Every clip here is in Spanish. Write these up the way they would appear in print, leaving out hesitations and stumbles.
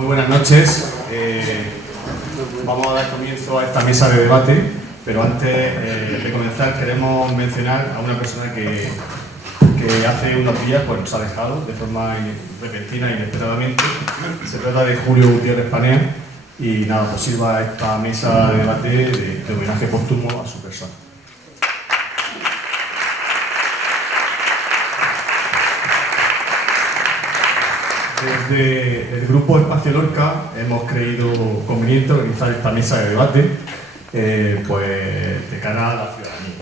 Muy buenas noches. Vamos a dar comienzo a esta mesa de debate, pero antes de comenzar queremos mencionar a una persona que hace unos días pues, nos ha dejado de forma repentina e inesperadamente. Se trata de Julio Gutiérrez Panea y nada, pues sirva esta mesa de debate de homenaje póstumo a su persona. Desde el grupo Espacio Lorca hemos creído conveniente organizar esta mesa de debate pues, de cara a la ciudadanía.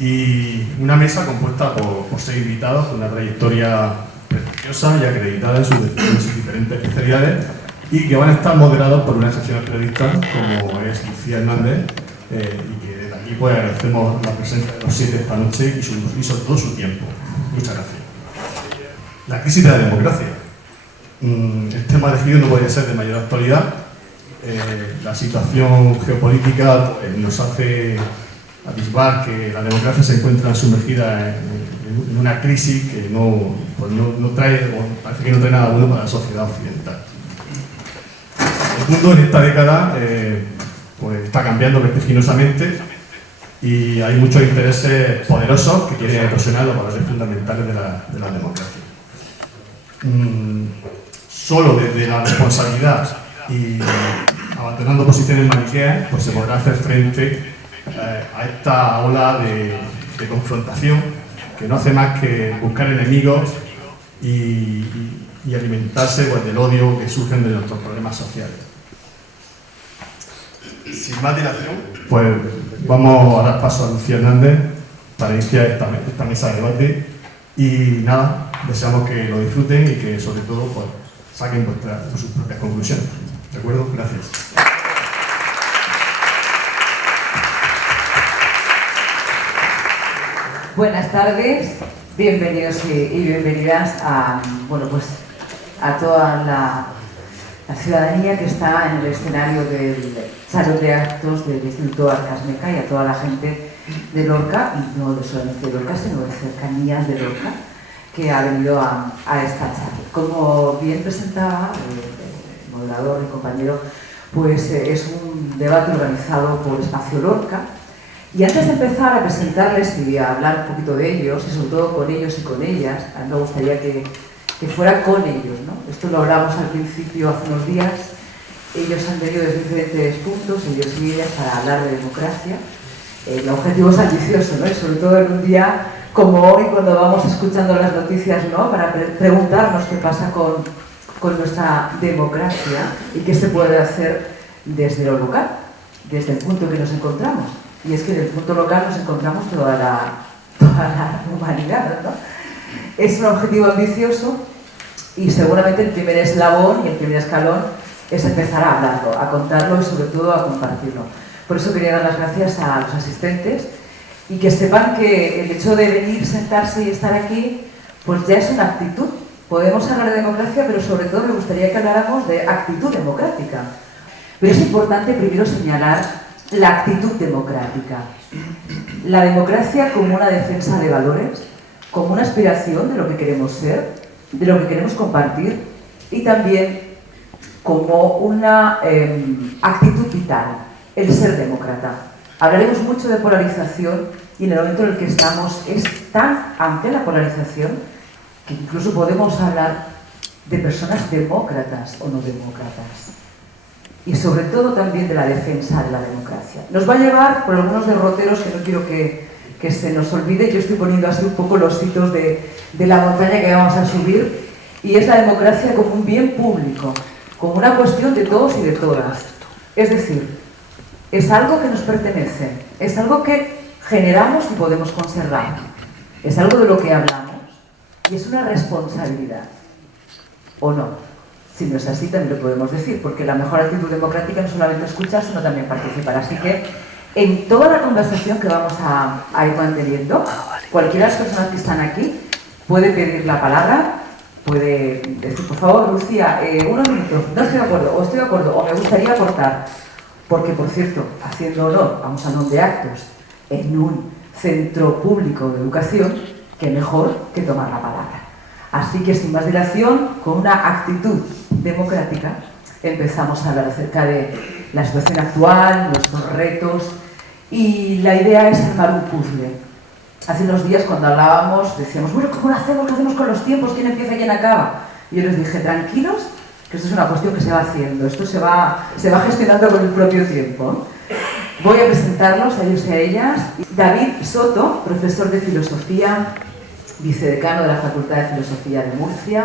Y una mesa compuesta por 6 invitados con una trayectoria prestigiosa y acreditada en sus diferentes especialidades y que van a estar moderados por una excepcional periodista como es Lucía Hernández y que desde aquí pues agradecemos la presencia de los 7 esta noche y sobre todo su tiempo. Muchas gracias. La crisis de la democracia. El tema elegido no podría ser de mayor actualidad. La situación geopolítica nos hace atisbar que la democracia se encuentra sumergida en una crisis que no trae, o parece que no trae nada bueno para la sociedad occidental. El mundo en esta década pues está cambiando vertiginosamente y hay muchos intereses poderosos que quieren erosionar los valores fundamentales de la democracia. Solo desde la responsabilidad y abandonando posiciones maniqueas pues se podrá hacer frente a esta ola de confrontación que no hace más que buscar enemigos y alimentarse pues, del odio que surgen de nuestros problemas sociales. Sin más dilación, pues vamos a dar paso a Lucía Hernández para iniciar esta mesa de debate y nada, deseamos que lo disfruten y que sobre todo pues, saquen sus propias conclusiones. ¿De acuerdo? Gracias. Buenas tardes, bienvenidos y bienvenidas a toda la ciudadanía que está en el escenario del salón de actos del Instituto Arcas Meca y a toda la gente de Lorca, y no solamente de Lorca, sino de cercanías de Lorca, que ha venido a esta charla. Como bien presentaba el moderador, el compañero, pues es un debate organizado por Espacio Lorca. Y antes de empezar a presentarles y a hablar un poquito de ellos, y sobre todo con ellos y con ellas, a mí me gustaría que fuera con ellos, ¿no? Esto lo hablamos al principio hace unos días. Ellos han venido desde diferentes puntos, ellos y ellas, para hablar de democracia. El objetivo es ambicioso, ¿no? Y sobre todo en un día como hoy, cuando vamos escuchando las noticias, ¿no? Para preguntarnos qué pasa con nuestra democracia y qué se puede hacer desde lo local, desde el punto que nos encontramos. Y es que en el punto local nos encontramos toda la humanidad, ¿no? Es un objetivo ambicioso y seguramente el primer eslabón y el primer escalón es empezar a hablarlo, a contarlo y sobre todo a compartirlo. Por eso quería dar las gracias a los asistentes y que sepan que el hecho de venir, sentarse y estar aquí, pues ya es una actitud. Podemos hablar de democracia, pero sobre todo me gustaría que habláramos de actitud democrática. Pero es importante primero señalar la actitud democrática. La democracia como una defensa de valores, como una aspiración de lo que queremos ser, de lo que queremos compartir y también como una actitud vital, el ser demócrata. Hablaremos mucho de polarización y en el momento en el que estamos es tan amplia la polarización que incluso podemos hablar de personas demócratas o no demócratas. Y sobre todo también de la defensa de la democracia. Nos va a llevar por algunos derroteros que no quiero que se nos olvide. Yo estoy poniendo así un poco los hitos de la montaña que vamos a subir, y es la democracia como un bien público, como una cuestión de todos y de todas. Es decir, es algo que nos pertenece, es algo que generamos y podemos conservar, es algo de lo que hablamos y es una responsabilidad, ¿o no? Si no es así, también lo podemos decir, porque la mejor actitud democrática no solamente escuchar, sino también participar. Así que, en toda la conversación que vamos a ir manteniendo, cualquiera de las personas que están aquí puede pedir la palabra, puede decir, por favor, Lucía, unos minutos, no estoy de acuerdo, o me gustaría aportar, porque, por cierto, haciendo honor a un salón de actos en un centro público de educación, qué mejor que tomar la palabra. Así que, sin más dilación, con una actitud democrática, empezamos a hablar acerca de la situación actual, nuestros retos, y la idea es armar un puzzle. Hace unos días cuando hablábamos decíamos, bueno, ¿cómo lo hacemos? ¿Qué hacemos con los tiempos? ¿Quién empieza y quién acaba? Y yo les dije, tranquilos, que esto es una cuestión que se va haciendo, esto se va gestionando con el propio tiempo. Voy a presentarlos a ellos y a ellas. David Soto, profesor de Filosofía, vicedecano de la Facultad de Filosofía de Murcia,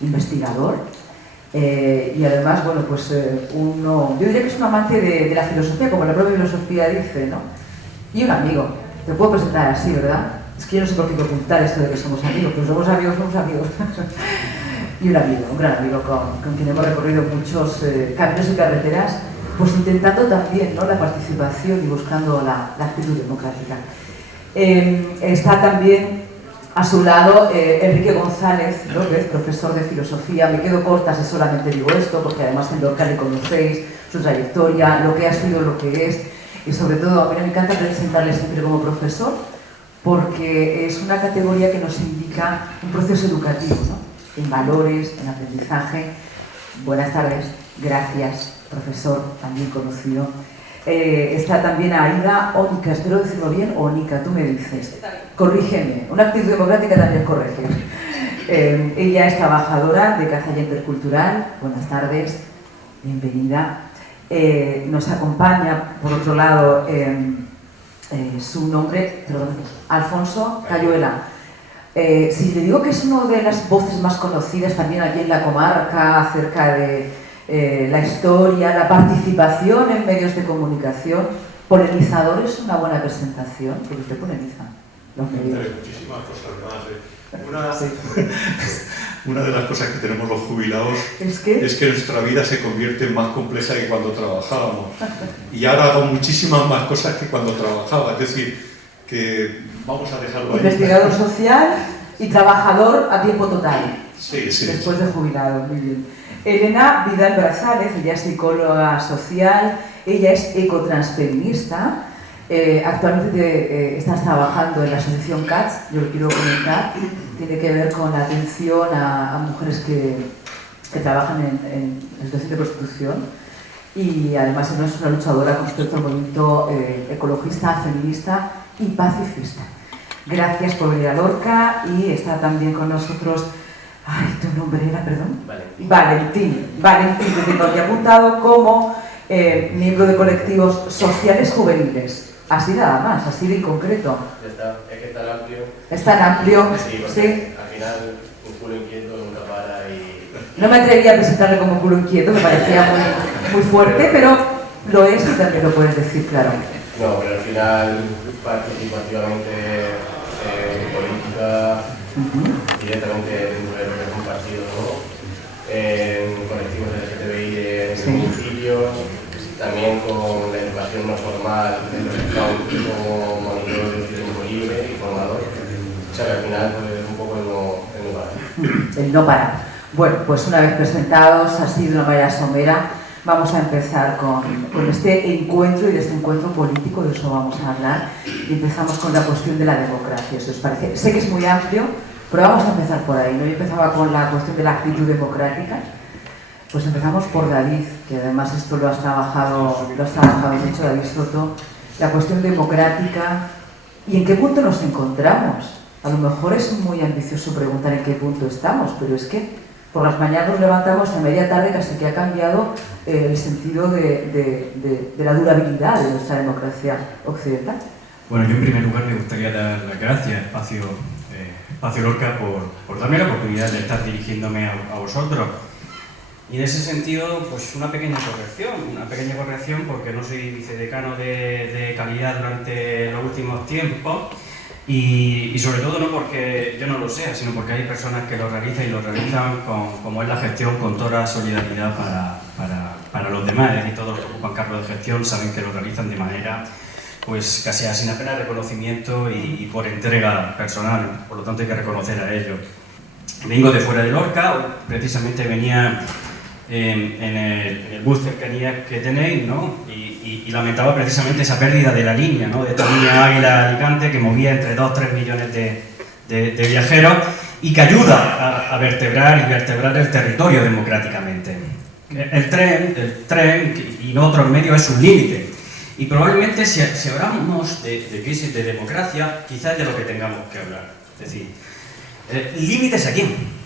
investigador, y además, bueno, pues yo diría que es un amante de la filosofía, como la propia filosofía dice, ¿no? Y un amigo. Te puedo presentar así, ¿verdad? Es que yo no sé por qué ocultar esto de que somos amigos, pero somos amigos. Y un amigo, un gran amigo con quien hemos recorrido muchos caminos y carreteras, pues intentando también, ¿no?, la participación y buscando la actitud democrática. Está también a su lado Enrique González López, profesor de filosofía. Me quedo corta si solamente digo esto, porque además en Lorca le conocéis, su trayectoria, lo que ha sido, lo que es, y sobre todo a mí me encanta presentarle siempre como profesor, porque es una categoría que nos indica un proceso educativo, ¿no?, en valores, en aprendizaje. Buenas tardes, gracias, profesor, también conocido. Está también Aida Ónica, espero decirlo bien, Ónica, tú me dices. Corrígeme, una actitud democrática también corregir. Ella es trabajadora de Caza Intercultural. Buenas tardes, bienvenida. Nos acompaña, por otro lado, su nombre, perdón, Alfonso Cayuela. Si le digo que es una de las voces más conocidas también aquí en la comarca acerca de la historia, la participación en medios de comunicación, polinizador es una buena presentación, porque usted poliniza los medios. Muchísimas cosas más. Una de las cosas que tenemos los jubilados es que nuestra vida se convierte en más compleja que cuando trabajábamos. Y ahora hago muchísimas más cosas que cuando trabajaba, es decir, que vamos a dejarlo ahí. Investigador social y trabajador a tiempo total. Sí. Después de jubilado, muy bien. Elena Vidal Brazales, ella es psicóloga social, ella es ecotransfeminista, actualmente estás trabajando en la asociación CATS, yo lo quiero comentar, tiene que ver con la atención a mujeres que trabajan en situación de prostitución, y además es una luchadora con respecto al movimiento ecologista, feminista y pacifista. Gracias por venir a Lorca, y está también con nosotros, ay, tu nombre era, perdón, Valentín, que tengo aquí apuntado como miembro de colectivos sociales juveniles. Así nada más, así de concreto. Ya está, es que es tan amplio. Es tan amplio, sí. Sí. Al final, un culo inquieto nunca para y... No me atrevería a presentarle como culo inquieto, me parecía muy fuerte, pero lo es y también lo puedes decir, claro. No, pero al final, participativamente en política, directamente dentro de lo que es un partido, ¿no? En colectivos de LGTBI de municipios, también con la educación no formal, dentro del campo como monitor de tiempo libre y formador. O sea que al final pues, es un poco el no parar. El no parar. Bueno, pues una vez presentados, así de una manera somera, vamos a empezar con este encuentro, y de este encuentro político, de eso vamos a hablar, y empezamos con la cuestión de la democracia, si os parece. Sé que es muy amplio, pero vamos a empezar por ahí, ¿no? Yo empezaba con la cuestión de la actitud democrática. Pues empezamos por David, que además esto lo has trabajado mucho, David Soto, la cuestión democrática y en qué punto nos encontramos. A lo mejor es muy ambicioso preguntar en qué punto estamos, pero es que por las mañanas nos levantamos a media tarde, casi que ha cambiado el sentido de la durabilidad de nuestra democracia occidental. Bueno, yo en primer lugar me gustaría dar las gracias a Espacio Lorca por darme la oportunidad de estar dirigiéndome a vosotros. Y en ese sentido, pues una pequeña corrección porque no soy vicedecano de calidad durante los últimos tiempos, y sobre todo no porque yo no lo sea, sino porque hay personas que lo realizan y lo realizan como es la gestión, con toda solidaridad para los demás. Es decir, todos los que ocupan cargos de gestión saben que lo realizan de manera pues casi sin apenas reconocimiento y por entrega personal, por lo tanto hay que reconocer a ellos. Vengo de fuera de Lorca, precisamente venía en el bus cercanía que tenéis, ¿no? Y lamentaba precisamente esa pérdida de la línea, ¿no? De esta línea Águila-Alicante que movía entre 2 o 3 millones de viajeros, y que ayuda a vertebrar el territorio democráticamente. El tren y no otros medios es un límite. Y probablemente si hablamos de crisis de democracia, quizás es de lo que tengamos que hablar. Es decir, ¿límites a quién?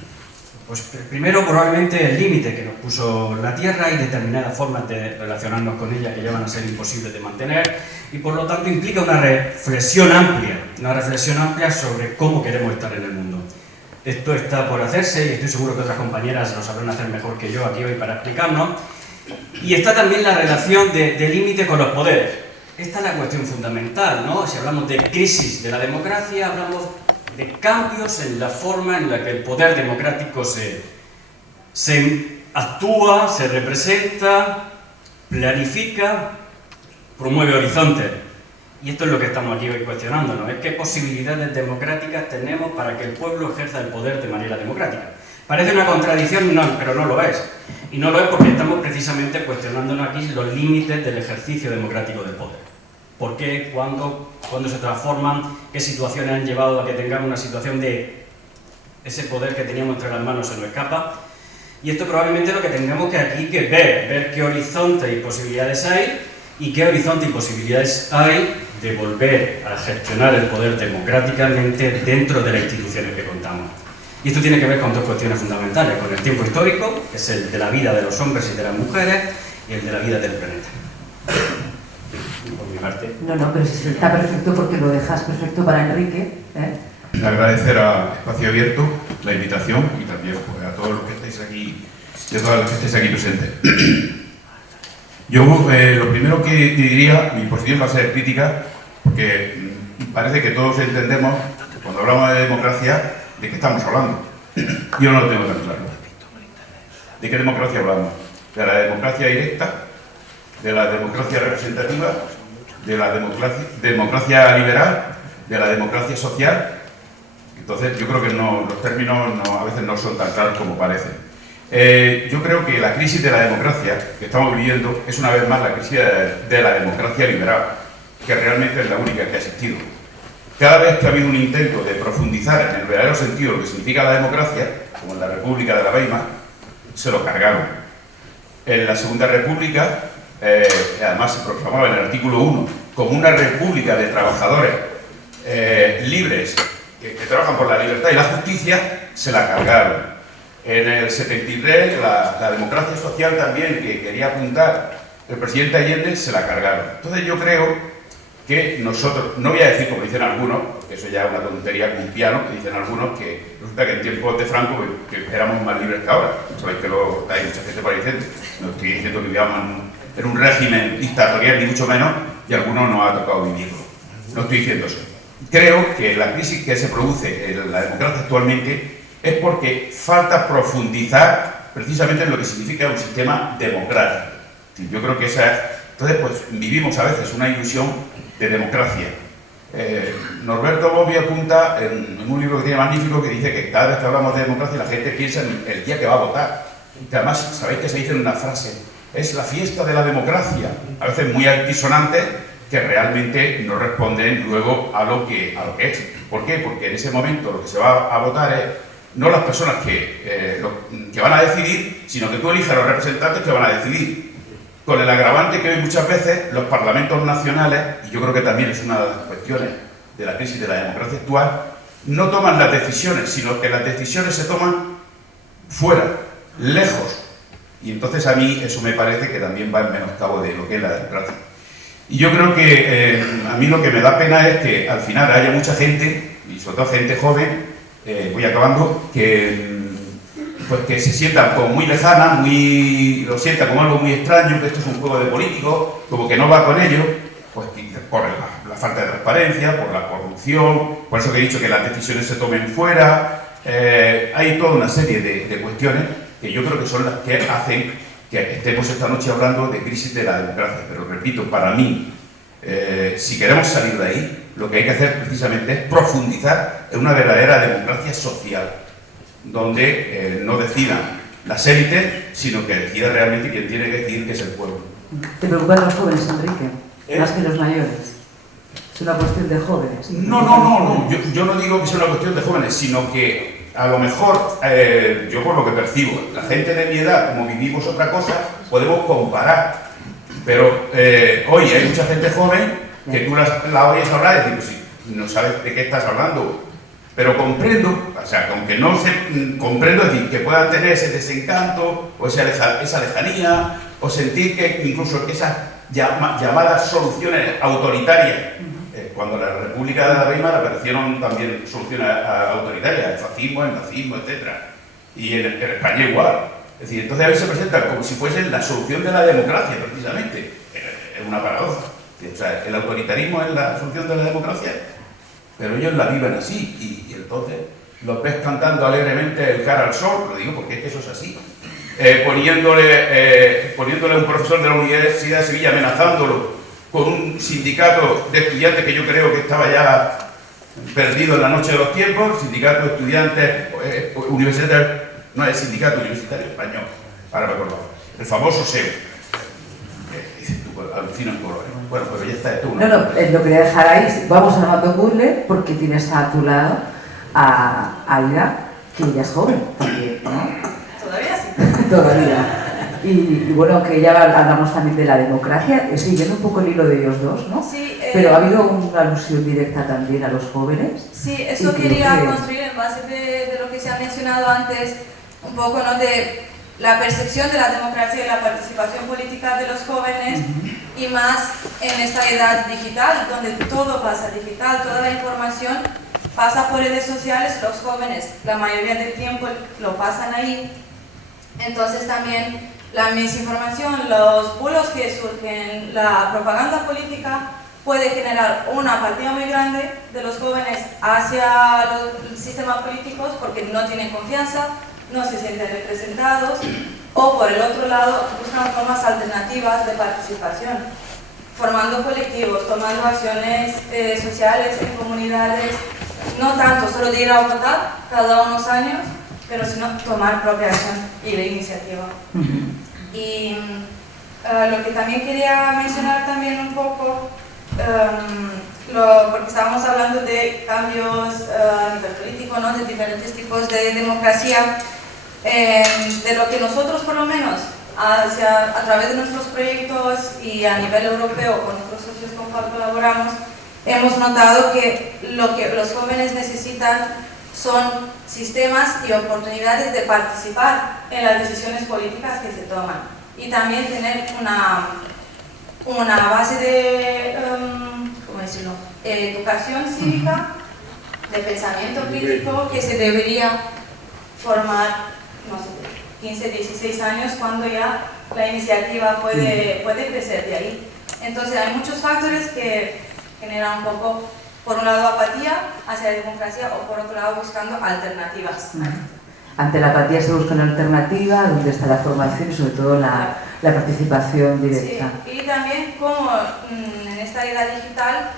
Pues primero probablemente el límite que nos puso la Tierra y determinadas formas de relacionarnos con ella que ya van a ser imposibles de mantener, y por lo tanto implica una reflexión amplia sobre cómo queremos estar en el mundo. Esto está por hacerse y estoy seguro que otras compañeras lo sabrán hacer mejor que yo aquí hoy para explicarnos. Y está también la relación de límite con los poderes. Esta es la cuestión fundamental, ¿no? Si hablamos de crisis de la democracia, hablamos de cambios en la forma en la que el poder democrático se actúa, se representa, planifica, promueve horizontes. Y esto es lo que estamos aquí hoy cuestionándonos, es qué posibilidades democráticas tenemos para que el pueblo ejerza el poder de manera democrática. Parece una contradicción, no, pero no lo es. Y no lo es porque estamos precisamente cuestionándonos aquí los límites del ejercicio democrático del poder. ¿Por qué? ¿Cuándo se transforman? ¿Qué situaciones han llevado a que tengamos una situación de ese poder que teníamos entre las manos se nos escapa? Y esto probablemente es lo que tengamos que aquí que ver qué horizontes y posibilidades hay y qué horizontes y posibilidades hay de volver a gestionar el poder democráticamente dentro de las instituciones que contamos. Y esto tiene que ver con dos cuestiones fundamentales, con el tiempo histórico, que es el de la vida de los hombres y de las mujeres, y el de la vida del planeta. Por mi parte. No, pero está perfecto porque lo dejas perfecto para Enrique. Agradecer a Espacio Abierto la invitación y también pues, a todos los que estáis aquí, y a todas las que estáis aquí presentes. Yo lo primero que diría, mi posición va a ser crítica, porque parece que todos entendemos, cuando hablamos de democracia, ¿de qué estamos hablando? Yo no lo tengo tan claro. ¿De qué democracia hablamos? ¿De la democracia directa? ¿De la democracia representativa? ¿De la democracia liberal? ¿De la democracia social? Entonces, yo creo que los términos a veces no son tan claros como parecen. Yo creo que la crisis de la democracia que estamos viviendo es una vez más la crisis de la democracia liberal, que realmente es la única que ha existido. Cada vez que ha habido un intento de profundizar en el verdadero sentido de lo que significa la democracia, como en la República de la Weimar, se lo cargaron. En la Segunda República, además se proclamaba en el artículo 1 como una república de trabajadores libres que trabajan por la libertad y la justicia, se la cargaron. En el 73, la democracia social también, que quería apuntar el presidente Allende, se la cargaron. Entonces yo creo que nosotros, no voy a decir como dicen algunos, porque eso ya es una tontería cumpiano, que dicen algunos que resulta que en tiempos de Franco que éramos más libres que ahora. Sabéis que hay mucha gente por ahí diciendo, no estoy diciendo que vivíamos en un régimen dictatorial, ni mucho menos, y a algunos nos ha tocado vivirlo. No estoy diciendo eso. Creo que la crisis que se produce en la democracia actualmente es porque falta profundizar precisamente en lo que significa un sistema democrático. Yo creo que esa es... Entonces, pues vivimos a veces una ilusión de democracia. Norberto Bobbio apunta en un libro que tiene magnífico que dice que cada vez que hablamos de democracia la gente piensa en el día que va a votar. Que además, sabéis que se dice en una frase, es la fiesta de la democracia, a veces muy altisonantes, que realmente no responden luego a lo que es. ¿Por qué? Porque en ese momento lo que se va a votar es no las personas que van a decidir, sino que tú eliges a los representantes que van a decidir. Con el agravante que hoy muchas veces los parlamentos nacionales, y yo creo que también es una de las cuestiones de la crisis de la democracia actual, no toman las decisiones, sino que las decisiones se toman fuera, lejos. Y entonces a mí eso me parece que también va en menoscabo de lo que es la democracia. Y yo creo que a mí lo que me da pena es que al final haya mucha gente, y sobre todo gente joven, voy acabando, que se sientan como muy lejana, lo sientan como algo muy extraño, que esto es un juego de políticos, como que no va con ello, pues por la falta de transparencia, por la corrupción, por eso que he dicho que las decisiones se tomen fuera. Hay toda una serie de cuestiones que yo creo que son las que hacen que estemos esta noche hablando de crisis de la democracia. Pero repito, para mí, si queremos salir de ahí, lo que hay que hacer precisamente es profundizar en una verdadera democracia social, donde no decidan las élites, sino que decida realmente quien tiene que decidir, que es el pueblo. ¿Te preocupan los jóvenes, Enrique? Más que los mayores. Es una cuestión de jóvenes. No. Yo no digo que sea una cuestión de jóvenes, sino que a lo mejor, yo por lo que percibo, la gente de mi edad, como vivimos otra cosa, podemos comparar. Pero hoy hay mucha gente joven que tú la oyes hablar y dices, pues sí, no sabes de qué estás hablando. Pero comprendo, o sea, aunque no se comprendo, es decir, que puedan tener ese desencanto o esa lejanía, o sentir que incluso esas llamadas soluciones autoritarias, cuando la República de Weimar aparecieron también soluciones autoritarias, el fascismo, el nazismo, etc. Y en España igual. Es decir, entonces a veces se presentan como si fuesen la solución de la democracia, precisamente. Es una paradoja. O sea, el autoritarismo es la solución de la democracia, pero ellos la viven así, y entonces los ves cantando alegremente el cara al sol, lo digo porque es que eso es así. Poniéndole a un profesor de la Universidad de Sevilla amenazándolo con un sindicato de estudiantes que yo creo que estaba ya perdido en la noche de los tiempos, sindicato de estudiantes universitarios, no es el sindicato universitario español, ahora me acuerdo, el famoso SEU. Alucinan colores. Bueno, pero ya está, tú. No, lo quería dejar ahí. Vamos armando puzzle porque tienes a tu lado a Aida, que ella es joven también, ¿no? Todavía sí. Todavía. Y bueno, que ya hablamos también de la democracia, siguiendo un poco el hilo de ellos dos, ¿no? Sí, pero ha habido una alusión directa también a los jóvenes. Sí, eso quería construir en base de lo que se ha mencionado antes, un poco, ¿no?, de la percepción de la democracia y la participación política de los jóvenes, y más en esta edad digital, donde todo pasa digital, toda la información pasa por redes sociales, los jóvenes la mayoría del tiempo lo pasan ahí. Entonces también la misinformación, los bulos que surgen, la propaganda política puede generar una apatía muy grande de los jóvenes hacia los sistemas políticos porque no tienen confianza, no se sienten representados, o por el otro lado buscan formas alternativas de participación, formando colectivos, tomando acciones sociales en comunidades, no tanto solo de ir a votar cada unos años, pero sino tomar propia acción y la iniciativa. Y lo que también quería mencionar también un poco, porque estábamos hablando de cambios a nivel político, ¿no?, de diferentes tipos de democracia, de lo que nosotros por lo menos a través de nuestros proyectos y a nivel europeo con otros socios con los que colaboramos, hemos notado que lo que los jóvenes necesitan son sistemas y oportunidades de participar en las decisiones políticas que se toman, y también tener una base de ¿cómo decirlo?, educación cívica, de pensamiento crítico, que se debería formar, no sé, 15, 16 años, cuando ya la iniciativa puede crecer de ahí. Entonces hay muchos factores que generan un poco, por un lado, apatía hacia la democracia, o por otro lado, buscando alternativas. Ante la apatía se busca una alternativa, donde está la formación y sobre todo la participación directa. Sí, y también como en esta era digital,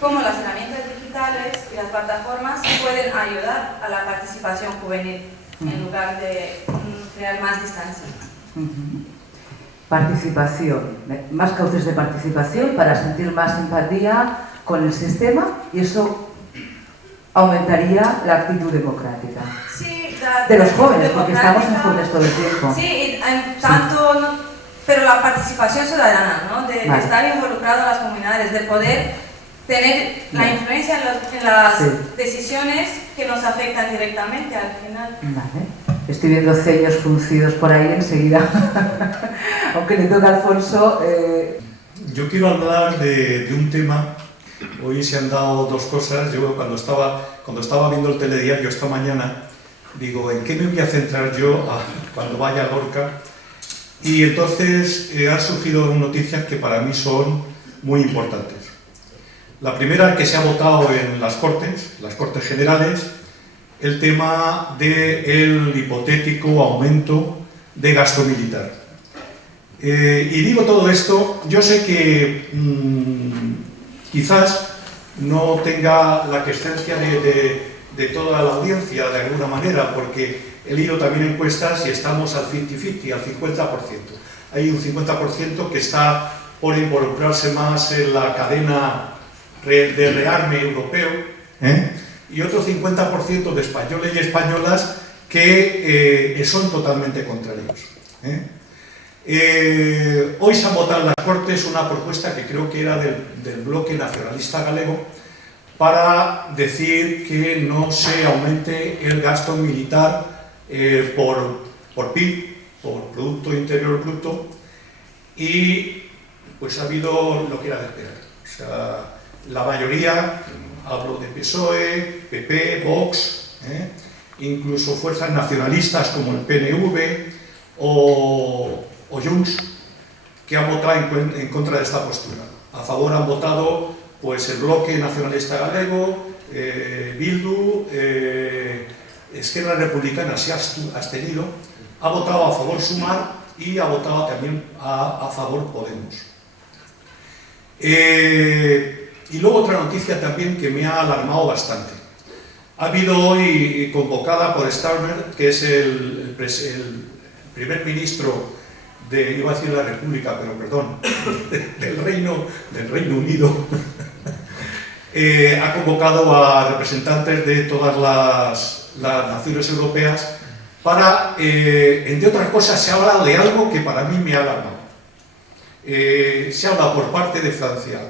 como las herramientas digitales y las plataformas pueden ayudar a la participación juvenil, en lugar de crear más distancia. Participación, más cauces de participación para sentir más empatía con el sistema, y eso aumentaría la actitud democrática. Sí, de los jóvenes, porque estamos en jóvenes todo el tiempo. Sí, tanto, ¿no?, pero la participación ciudadana, ¿no?, de estar involucrado en las comunidades, de poder tener la influencia en las decisiones que nos afectan directamente al final. Vale. Estoy viendo ceños fruncidos por ahí enseguida. Aunque le toca a Alfonso. Yo quiero hablar de un tema. Hoy se han dado dos cosas. Yo cuando estaba viendo el telediario esta mañana, digo, ¿en qué me voy a centrar yo cuando vaya a Lorca? Y entonces han surgido noticias que para mí son muy importantes. La primera, que se ha votado en las Cortes Generales, el tema del hipotético aumento de gasto militar. Y digo todo esto, yo sé que quizás no tenga la quiescencia de toda la audiencia de alguna manera, porque he leído también encuestas y estamos al 50-50, al 50%. Hay un 50% que está por involucrarse más en la cadena de rearme europeo, y otro 50% de españoles y españolas que son totalmente contrarios. Hoy se ha votado en las Cortes una propuesta que creo que era del bloque nacionalista galego para decir que no se aumente el gasto militar por PIB, por Producto Interior Bruto, y pues ha habido lo que era de esperar. O sea, la mayoría, hablo de PSOE, PP, Vox, incluso fuerzas nacionalistas como el PNV o Junts, que han votado en contra de esta postura. A favor han votado pues el bloque nacionalista galego, Bildu, Esquerra Republicana se ha abstenido, ha votado a favor Sumar y ha votado también a favor Podemos. Y luego otra noticia también que me ha alarmado bastante. Ha habido hoy convocada por Starmer, que es el primer ministro de, iba a decir la República, pero perdón, del Reino Unido, ha convocado a representantes de todas las naciones europeas para, entre otras cosas, se ha hablado de algo que para mí me ha alarmado. Se habla por parte de Francia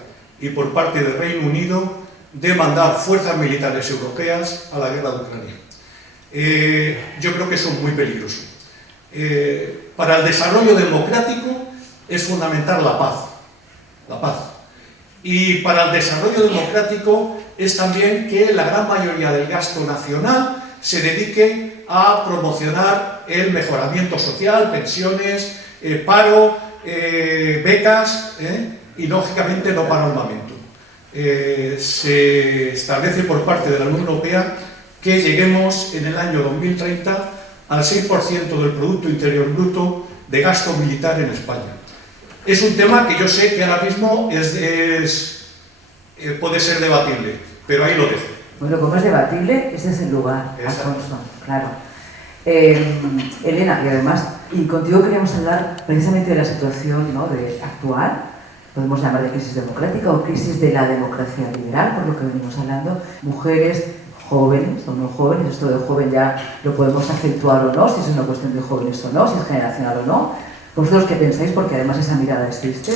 y por parte del Reino Unido de mandar fuerzas militares europeas a la guerra de Ucrania. Yo creo que eso es muy peligroso. Para el desarrollo democrático es fundamental la paz. Y para el desarrollo democrático es también que la gran mayoría del gasto nacional se dedique a promocionar el mejoramiento social, pensiones, paro, becas, y lógicamente no para armamento. Se establece por parte de la Unión Europea que lleguemos en el año 2030 al 6% del Producto Interior Bruto de gasto militar en España. Es un tema que yo sé que ahora mismo puede ser debatible, pero ahí lo dejo. Bueno, como es debatible, ese es el lugar, Alfonso, claro. Elena, y además, y contigo queríamos hablar precisamente de la situación, ¿no?, actual, podemos llamar de crisis democrática o crisis de la democracia liberal, por lo que venimos hablando, mujeres, jóvenes o no jóvenes, esto de joven ya lo podemos acentuar o no, si es una cuestión de jóvenes o no, si es generacional o no. ¿Vosotros qué pensáis? Porque además esa mirada existe.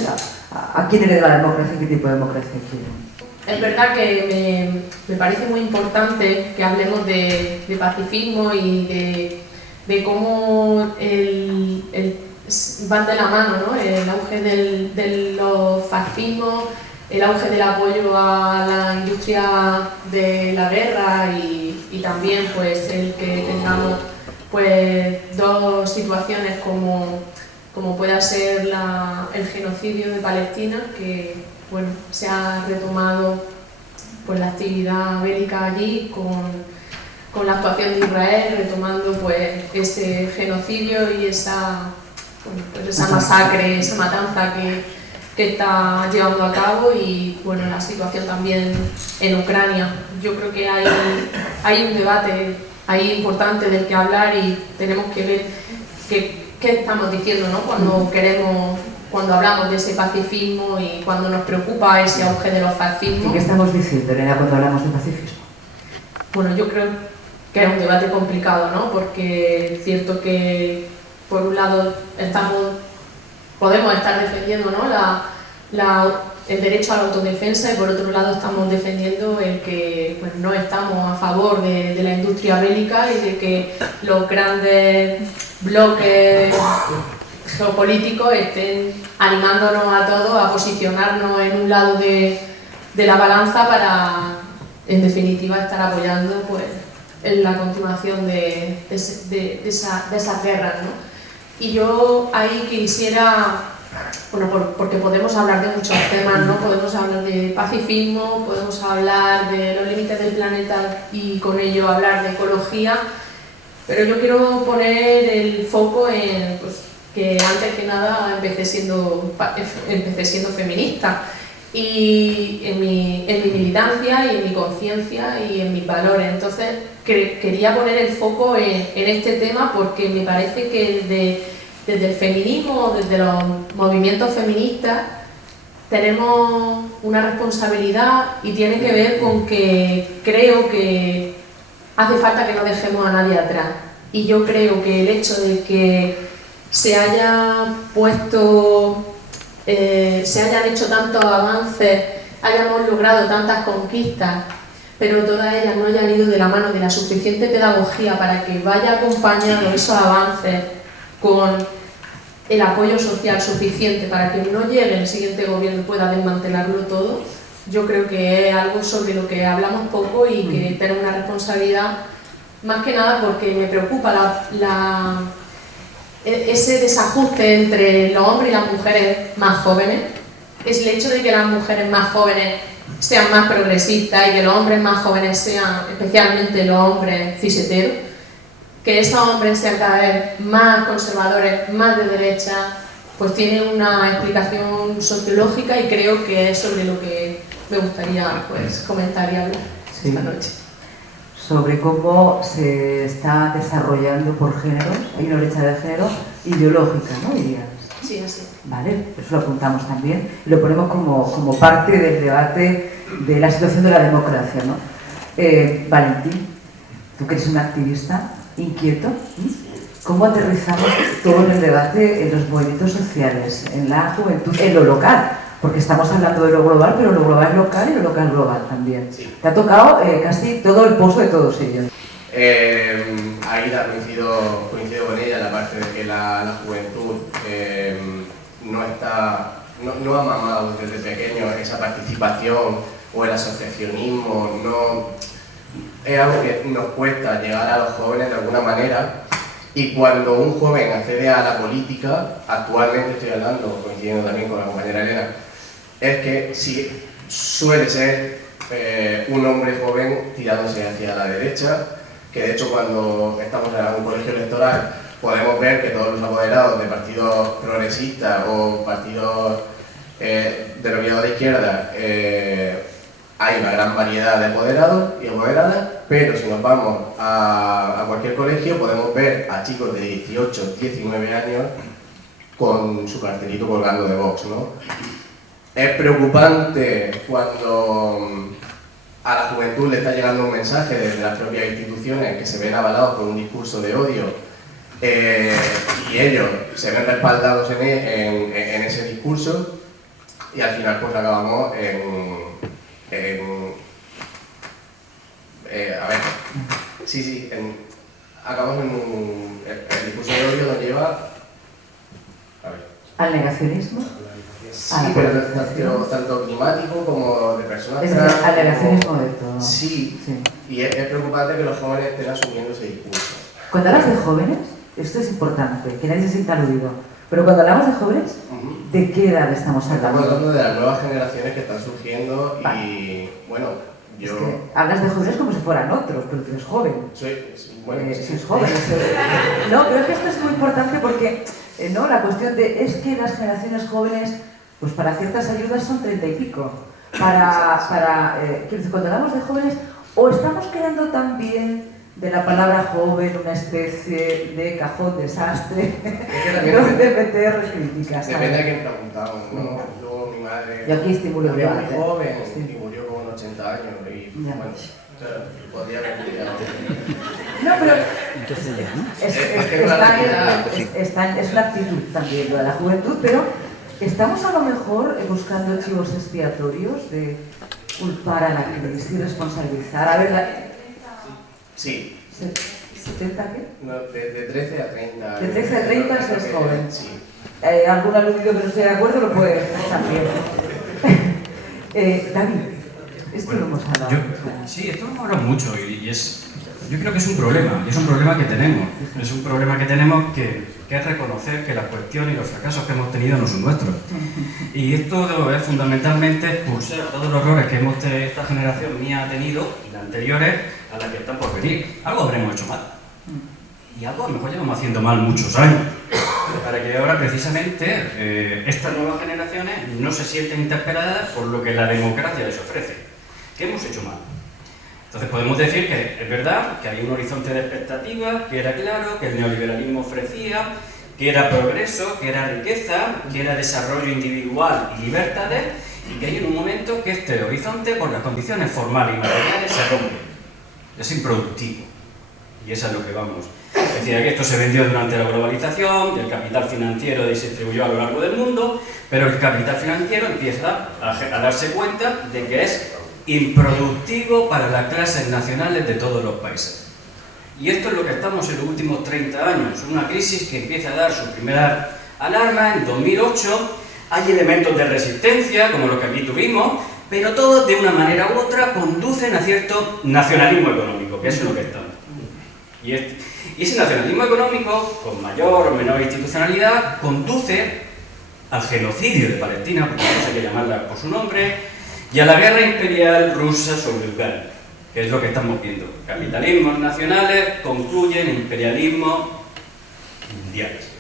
¿A quién hereda la democracia y qué tipo de democracia quieren? Es verdad que me parece muy importante que hablemos de pacifismo y de cómo van de la mano, ¿no?, el auge de los fascismos, el auge del apoyo a la industria de la guerra y también pues el que tengamos pues dos situaciones como pueda ser el genocidio de Palestina, que bueno, se ha retomado pues la actividad bélica allí con la actuación de Israel, retomando pues ese genocidio y esa masacre, esa matanza que está llevando a cabo, y bueno, la situación también en Ucrania. Yo creo que hay un debate ahí importante del que hablar y tenemos que ver qué estamos diciendo, ¿no?, cuando hablamos de ese pacifismo y cuando nos preocupa ese auge de los fascismos. ¿Y qué estamos diciendo, Elena, cuando hablamos de pacifismo? Bueno, yo creo que es un debate complicado, ¿no?, porque es cierto que por un lado podemos estar defendiendo, ¿no?, el derecho a la autodefensa, y por otro lado estamos defendiendo el que pues, no estamos a favor de la industria bélica y de que los grandes bloques geopolíticos estén animándonos a todos a posicionarnos en un lado de la balanza para, en definitiva, estar apoyando pues, en la continuación de esas guerras, ¿no? Y yo ahí quisiera, bueno, porque podemos hablar de muchos temas, ¿no? Podemos hablar de pacifismo, podemos hablar de los límites del planeta y con ello hablar de ecología, pero yo quiero poner el foco en pues, que antes que nada empecé siendo feminista, y en mi militancia y en mi conciencia y en mis valores. Entonces quería poner el foco en este tema porque me parece que desde el feminismo, desde los movimientos feministas, tenemos una responsabilidad y tiene que ver con que creo que hace falta que no dejemos a nadie atrás. Y yo creo que el hecho de que se hayan hecho tantos avances, hayamos logrado tantas conquistas, pero todas ellas no hayan ido de la mano de la suficiente pedagogía para que vaya acompañado esos avances con el apoyo social suficiente para que no llegue el siguiente gobierno y pueda desmantelarlo todo, yo creo que es algo sobre lo que hablamos poco y que tenemos una responsabilidad, más que nada porque me preocupa ese desajuste entre los hombres y las mujeres más jóvenes. Es el hecho de que las mujeres más jóvenes sean más progresistas y que los hombres más jóvenes sean, especialmente los hombres ciseteros, que esos hombres sean cada vez más conservadores, más de derecha, pues tiene una explicación sociológica y creo que es sobre lo que me gustaría pues, comentar y hablar esta noche. Sobre cómo se está desarrollando por géneros, hay una brecha de género ideológica, ¿no? Dirías. Sí, así. Vale, eso lo apuntamos también y lo ponemos como parte del debate de la situación de la democracia, ¿no? Valentín, tú que eres un activista inquieto, ¿cómo aterrizamos todo en el debate en los movimientos sociales, en la juventud, en lo local? Porque estamos hablando de lo global, pero lo global es local y lo local global también. Sí. Te ha tocado casi todo el pozo de todos ellos. Aida, coincido con ella en la parte de que la juventud no ha mamado desde pequeño esa participación o el asociacionismo, es algo que nos cuesta llegar a los jóvenes de alguna manera. Y cuando un joven accede a la política, actualmente estoy hablando, coincidiendo también con la compañera Elena, es que sí, suele ser un hombre joven tirándose hacia la derecha, que de hecho cuando estamos en algún colegio electoral podemos ver que todos los apoderados de partidos progresistas o partidos denominados de izquierda hay una gran variedad de apoderados y apoderadas, pero si nos vamos a cualquier colegio podemos ver a chicos de 18, 19 años con su cartelito colgando de Vox, ¿no? Es preocupante cuando a la juventud le está llegando un mensaje desde las propias instituciones que se ven avalados por un discurso de odio y ellos se ven respaldados en ese discurso y al final pues acabamos acabamos el discurso de odio nos lleva al negacionismo. Sí, pero tanto climático como de personas trans. Es al negacionismo de todo. Sí, y es preocupante que los jóvenes estén asumiendo ese discurso. Cuando hablas de jóvenes, esto es importante, que nadie se sienta aludido, pero cuando hablamos de jóvenes, ¿de qué edad estamos hablando? Estamos hablando de las nuevas generaciones que están surgiendo y, bueno, yo... Es que hablas de jóvenes como si fueran otros, pero tú eres joven. Bueno, sois jóvenes. No, creo que esto es muy importante porque ¿no? La cuestión de es que las generaciones jóvenes, pues para ciertas ayudas son 30 y pico. Cuando hablamos de jóvenes, o estamos creando también de la palabra joven una especie de cajón desastre donde meter críticas. Depende de quién preguntamos, ¿no? Luego mi madre... Yo aquí estimulo muy joven y murió con 80 años y bueno, podría haber cuidado. No, pero es una actitud también lo de la juventud, pero estamos a lo mejor buscando chivos expiatorios de culpar a la crisis y responsabilizar. A ver, sí. ¿70 qué? No, de 13 a 30. De 13 a 30 es joven. Sí. ¿Algún aludido que no esté de acuerdo lo puede decir también? David, esto lo hemos hablado. Sí, esto lo hemos hablado mucho y yo creo que es un problema, y es un problema que tenemos. Es un problema que tenemos que es reconocer que las cuestiones y los fracasos que hemos tenido no son nuestros. Y esto es fundamentalmente expulsar todos los errores que esta generación mía ha tenido y las anteriores a las que están por venir. Algo habremos hecho mal. Y algo a lo mejor llevamos haciendo mal muchos años. Para que ahora precisamente estas nuevas generaciones no se sienten interpeladas por lo que la democracia les ofrece. ¿Qué hemos hecho mal? Entonces podemos decir que es verdad que hay un horizonte de expectativas, que era claro, que el neoliberalismo ofrecía, que era progreso, que era riqueza, que era desarrollo individual y libertades, y que hay en un momento que este horizonte, por las condiciones formales y materiales, se rompe. Es improductivo. Y eso es lo que vamos. Es decir, que esto se vendió durante la globalización, el capital financiero se distribuyó a lo largo del mundo, pero el capital financiero empieza a darse cuenta de que es improductivo para las clases nacionales de todos los países. Y esto es lo que estamos en los últimos 30 años, una crisis que empieza a dar su primera alarma en 2008, hay elementos de resistencia, como los que aquí tuvimos, pero todos de una manera u otra conducen a cierto nacionalismo económico, que es en lo que estamos. Y ese nacionalismo económico, con mayor o menor institucionalidad, conduce al genocidio de Palestina, porque no sé qué llamarla por su nombre, y a la guerra imperial rusa sobre Ucrania, que es lo que estamos viendo. Capitalismos nacionales concluyen en imperialismos mundiales.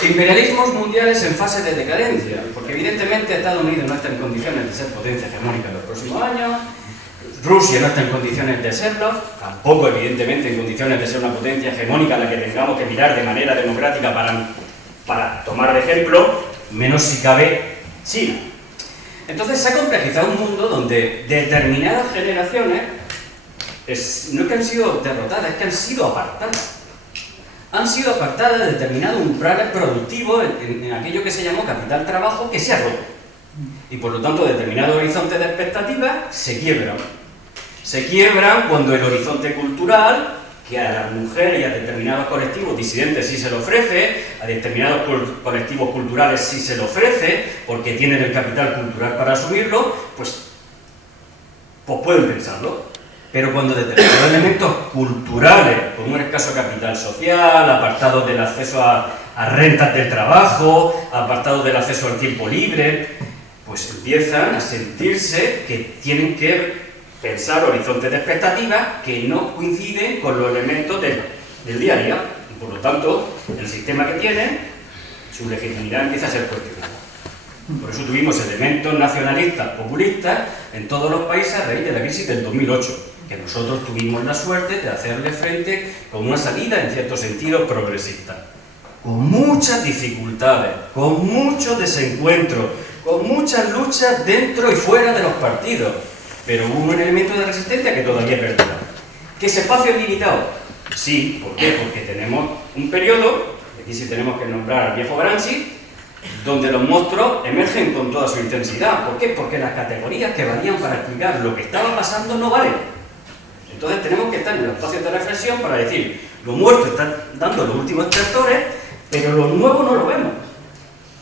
Imperialismos mundiales en fase de decadencia, porque evidentemente Estados Unidos no está en condiciones de ser potencia hegemónica en los próximos años, Rusia no está en condiciones de serlo, tampoco evidentemente en condiciones de ser una potencia hegemónica a la que tengamos que mirar de manera democrática para tomar de ejemplo, menos si cabe China. Entonces se ha complejizado un mundo donde determinadas generaciones no es que han sido derrotadas, es que han sido apartadas. Han sido apartadas de determinados umbrales productivos en aquello que se llamó capital trabajo, que se ha roto. Y por lo tanto determinados horizontes de expectativas se quiebran. Se quiebran cuando el horizonte cultural, que a las mujeres y a determinados colectivos disidentes sí se le ofrece, a determinados colectivos culturales sí se le ofrece, porque tienen el capital cultural para asumirlo, pues pueden pensarlo. Pero cuando determinados elementos culturales, con un escaso capital social, apartados del acceso a rentas del trabajo, apartados del acceso al tiempo libre, pues empiezan a sentirse que tienen que pensar horizontes de expectativas que no coinciden con los elementos del día a día. Y por lo tanto, el sistema que tienen, su legitimidad empieza a ser cuestionada. Por eso tuvimos elementos nacionalistas, populistas, en todos los países a raíz de la crisis del 2008, que nosotros tuvimos la suerte de hacerle frente con una salida, en cierto sentido, progresista. Con muchas dificultades, con muchos desencuentros, con muchas luchas dentro y fuera de los partidos, pero hubo un elemento de resistencia que todavía perdura. ¿Que ese espacio es limitado? Sí, ¿por qué? Porque tenemos un periodo, aquí sí tenemos que nombrar al viejo Gramsci, donde los monstruos emergen con toda su intensidad. ¿Por qué? Porque las categorías que valían para explicar lo que estaba pasando no valen. Entonces tenemos que estar en los espacios de reflexión para decir, lo muerto está dando los últimos estertores, pero lo nuevo no lo vemos.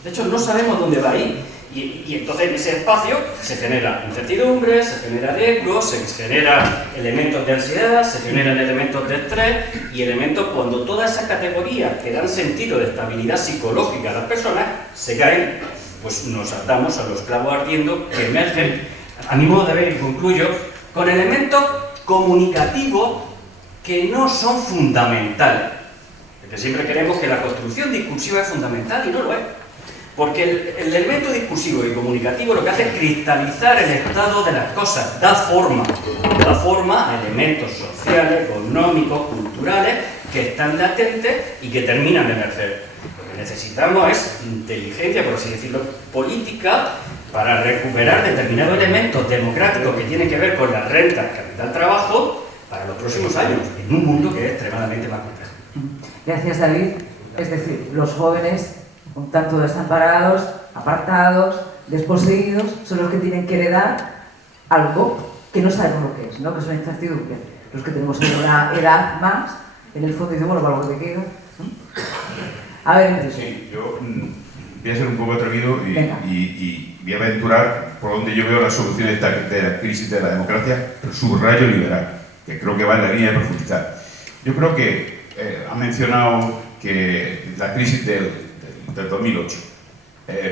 De hecho, no sabemos dónde va a ir. Y entonces en ese espacio se genera incertidumbre, se genera riesgo, se generan elementos de ansiedad, se generan elementos de estrés y elementos cuando todas esas categorías que dan sentido de estabilidad psicológica a las personas se caen, pues nos atamos a los clavos ardiendo que emergen, a mi modo de ver y concluyo, con elementos comunicativos que no son fundamentales. Porque siempre queremos que la construcción discursiva es fundamental y no lo es. Porque el elemento discursivo y comunicativo lo que hace es cristalizar el estado de las cosas, da forma a elementos sociales, económicos, culturales que están latentes y que terminan de emerger. Lo que necesitamos es inteligencia, por así decirlo, política para recuperar determinados elementos democráticos que tienen que ver con las rentas, capital, trabajo, para los próximos años, en un mundo que es extremadamente más complejo. Gracias, David. Es decir, los jóvenes, un tanto desamparados, apartados, desposeídos, son los que tienen que heredar algo que no sabemos lo que es, ¿no? Que es una incertidumbre. Los que tenemos una edad más, en el fondo dicen, bueno, para lo que te queda. A ver, entonces. Sí, yo voy a ser un poco atrevido y voy a aventurar por donde yo veo la solución de la crisis de la democracia, el subrayo liberal, que creo que va en la línea de profundizar. Yo creo que ha mencionado que la crisis del 2008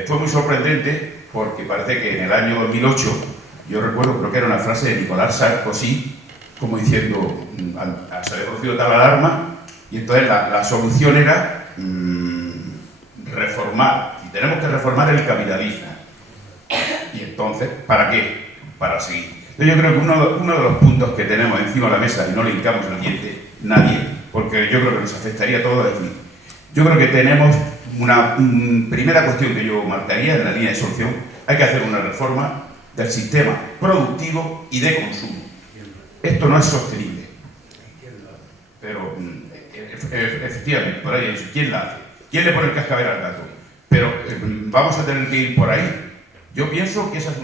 fue muy sorprendente porque parece que en el año 2008, yo recuerdo, creo que era una frase de Nicolas Sarkozy, como diciendo, se había producido tal alarma y entonces la solución era reformar, y tenemos que reformar el capitalismo. Y entonces, ¿para qué? Para seguir. Entonces yo creo que uno de los puntos que tenemos encima de la mesa y no le hincamos el diente nadie, porque yo creo que nos afectaría a todos, es decir, Yo creo que tenemos una primera cuestión que yo marcaría en la línea de solución. Hay que hacer una reforma del sistema productivo y de consumo. Esto no es sostenible. Pero, efectivamente, por ahí, ¿quién la hace? ¿Quién le pone el cascabel al gato? Pero vamos a tener que ir por ahí. Yo pienso que esa es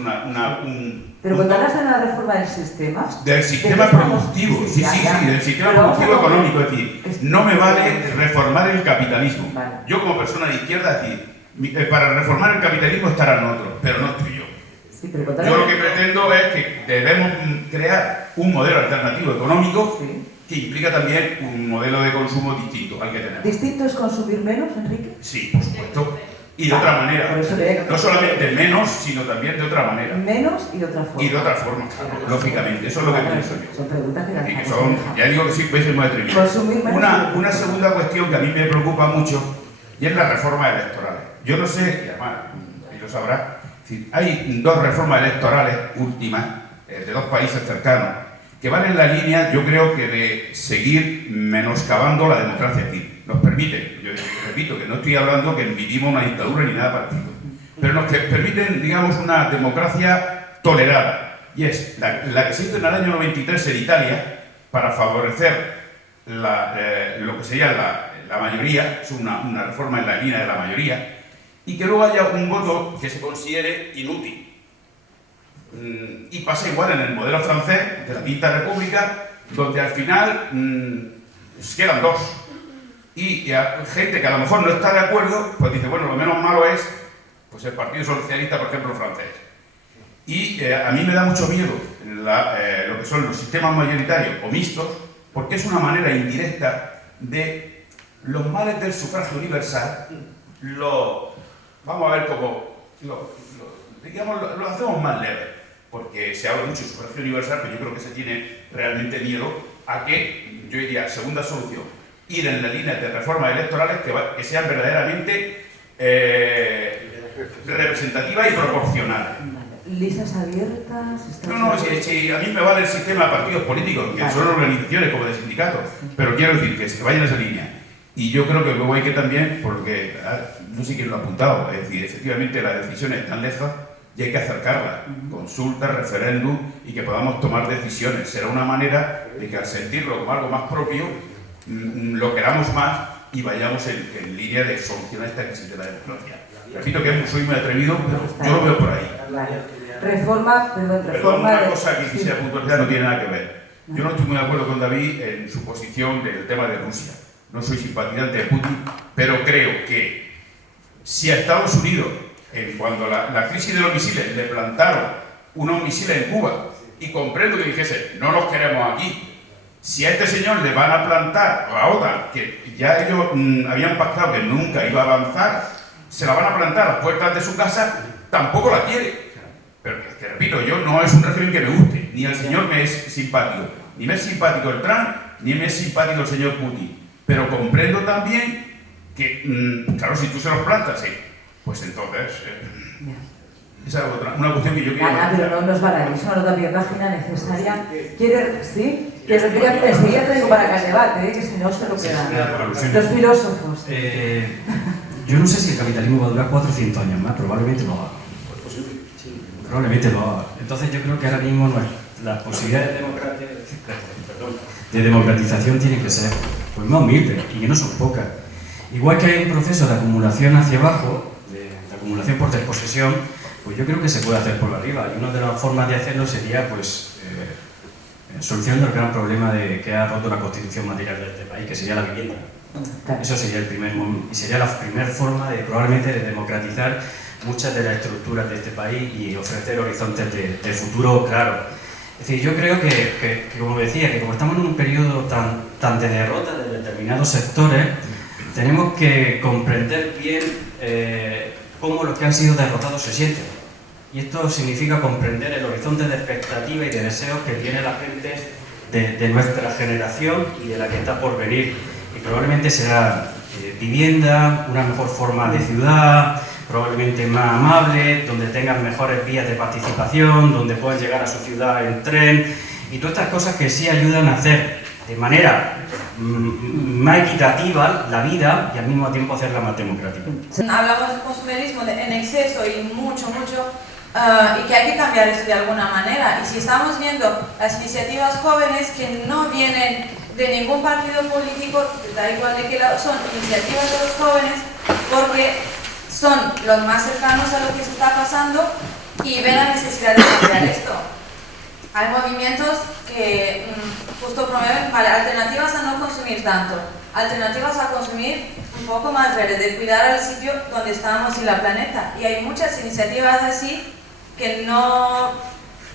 Pero cuando hablas de la reforma del sistema... Del sistema productivo, sí, del sistema productivo económico. Es decir, no me vale reformar el capitalismo. Vale. Yo como persona de izquierda, es decir, para reformar el capitalismo estarán otros, pero no estoy yo. Sí, yo lo que pretendo es que debemos crear un modelo alternativo económico que implica también un modelo de consumo distinto al que tenemos. ¿Distinto es consumir menos, Enrique? Sí, por supuesto. Y de otra manera. No solamente menos, sino también de otra manera. Menos y de otra forma. Y de otra forma, claro, lógicamente. Eso es lo que pienso yo. Son preguntas que las ya digo que sí, puede ser muy atrevido. Una segunda cuestión que a mí me preocupa mucho y es la reforma electoral. Yo no sé, y además, y lo sabrá, hay dos reformas electorales últimas de dos países cercanos que van en la línea, yo creo que de seguir menoscabando la democracia aquí. Nos permite, yo repito que no estoy hablando que vivimos una dictadura ni nada parecido, pero nos permiten, digamos, una democracia tolerada, y es la que se hizo en el año 93 en Italia para favorecer lo que sería la mayoría, es una reforma en la línea de la mayoría, y que luego haya un voto que se considere inútil. Y pasa igual en el modelo francés de la Quinta República, donde al final quedan dos. Y gente que a lo mejor no está de acuerdo, pues dice, bueno, lo menos malo es pues el Partido Socialista, por ejemplo, francés. Y a mí me da mucho miedo lo que son los sistemas mayoritarios o mixtos, porque es una manera indirecta de los males del sufragio universal, vamos a ver cómo lo hacemos más leve. Porque se habla mucho de sufragio universal, pero yo creo que se tiene realmente miedo a que, yo diría, segunda solución, ir en la línea de reformas electorales que sean verdaderamente representativas y proporcionales. ¿Listas abiertas? No, si a mí me vale el sistema de partidos políticos, que son organizaciones como de sindicatos, pero quiero decir que se vayan a esa línea. Y yo creo que luego hay que también, porque no sé quién lo ha apuntado, es decir, efectivamente las decisiones están lejos, y hay que acercarla, consulta, referéndum y que podamos tomar decisiones. Será una manera de que al sentirlo como algo más propio, lo queramos más y vayamos en línea de solucionar esta crisis de la democracia. Repito que soy muy atrevido, pero yo lo veo por ahí. Reforma, una cosa que quisiera puntualizar no tiene nada que ver. Yo no estoy muy de acuerdo con David en su posición del tema de Rusia. No soy simpatizante de Putin, pero creo que si a Estados Unidos, cuando la crisis de los misiles le plantaron unos misiles en Cuba, y comprendo que dijese, no los queremos aquí, si a este señor le van a plantar, o a OTAN, que ya ellos habían pactado que nunca iba a avanzar, se la van a plantar a las puertas de su casa, tampoco la quiere. Pero que repito, yo no es un régimen que me guste, ni el señor me es simpático, ni me es simpático el Trump, ni me es simpático el señor Putin. Pero comprendo también que, claro, si tú se los plantas, pues entonces, esa es una cuestión que yo quiero... pero no nos va a dar, es una nota biográfica necesaria. ¿Sí? Que enseguida traigo para acá el debate, que si no se lo quedan. Los filósofos. Yo no sé si el capitalismo va a durar 400 años más, probablemente lo haga. Probablemente lo haga. Entonces yo creo que ahora mismo las posibilidades de democratización tienen que ser pues, más humildes, y que no son pocas. Igual que hay un proceso de acumulación hacia abajo, de acumulación por desposesión, pues yo creo que se puede hacer por arriba. Y una de las formas de hacerlo sería, pues, solucionando el gran problema que ha roto la constitución material de este país, que sería la vivienda. Eso sería el primer momento, y sería la primera forma probablemente de democratizar muchas de las estructuras de este país y ofrecer horizontes de futuro claros. Es decir, yo creo que, como decía, que como estamos en un periodo tan de derrota de determinados sectores, tenemos que comprender bien cómo los que han sido derrotados se sienten. Y esto significa comprender el horizonte de expectativa y de deseos que tiene la gente de nuestra generación y de la que está por venir. Y probablemente será vivienda, una mejor forma de ciudad, probablemente más amable, donde tengan mejores vías de participación, donde puedan llegar a su ciudad en tren, y todas estas cosas que sí ayudan a hacer de manera más equitativa la vida y al mismo tiempo hacerla más democrática. Hablamos de consumerismo en exceso y mucho, y que hay que cambiar eso de alguna manera. Y si estamos viendo las iniciativas jóvenes que no vienen de ningún partido político, da igual de qué lado, son iniciativas de los jóvenes porque son los más cercanos a lo que se está pasando y ven la necesidad de cambiar esto. Hay movimientos que justo promueven alternativas a no consumir tanto, alternativas a consumir un poco más verde, de cuidar el sitio donde estamos y la planeta. Y hay muchas iniciativas así que no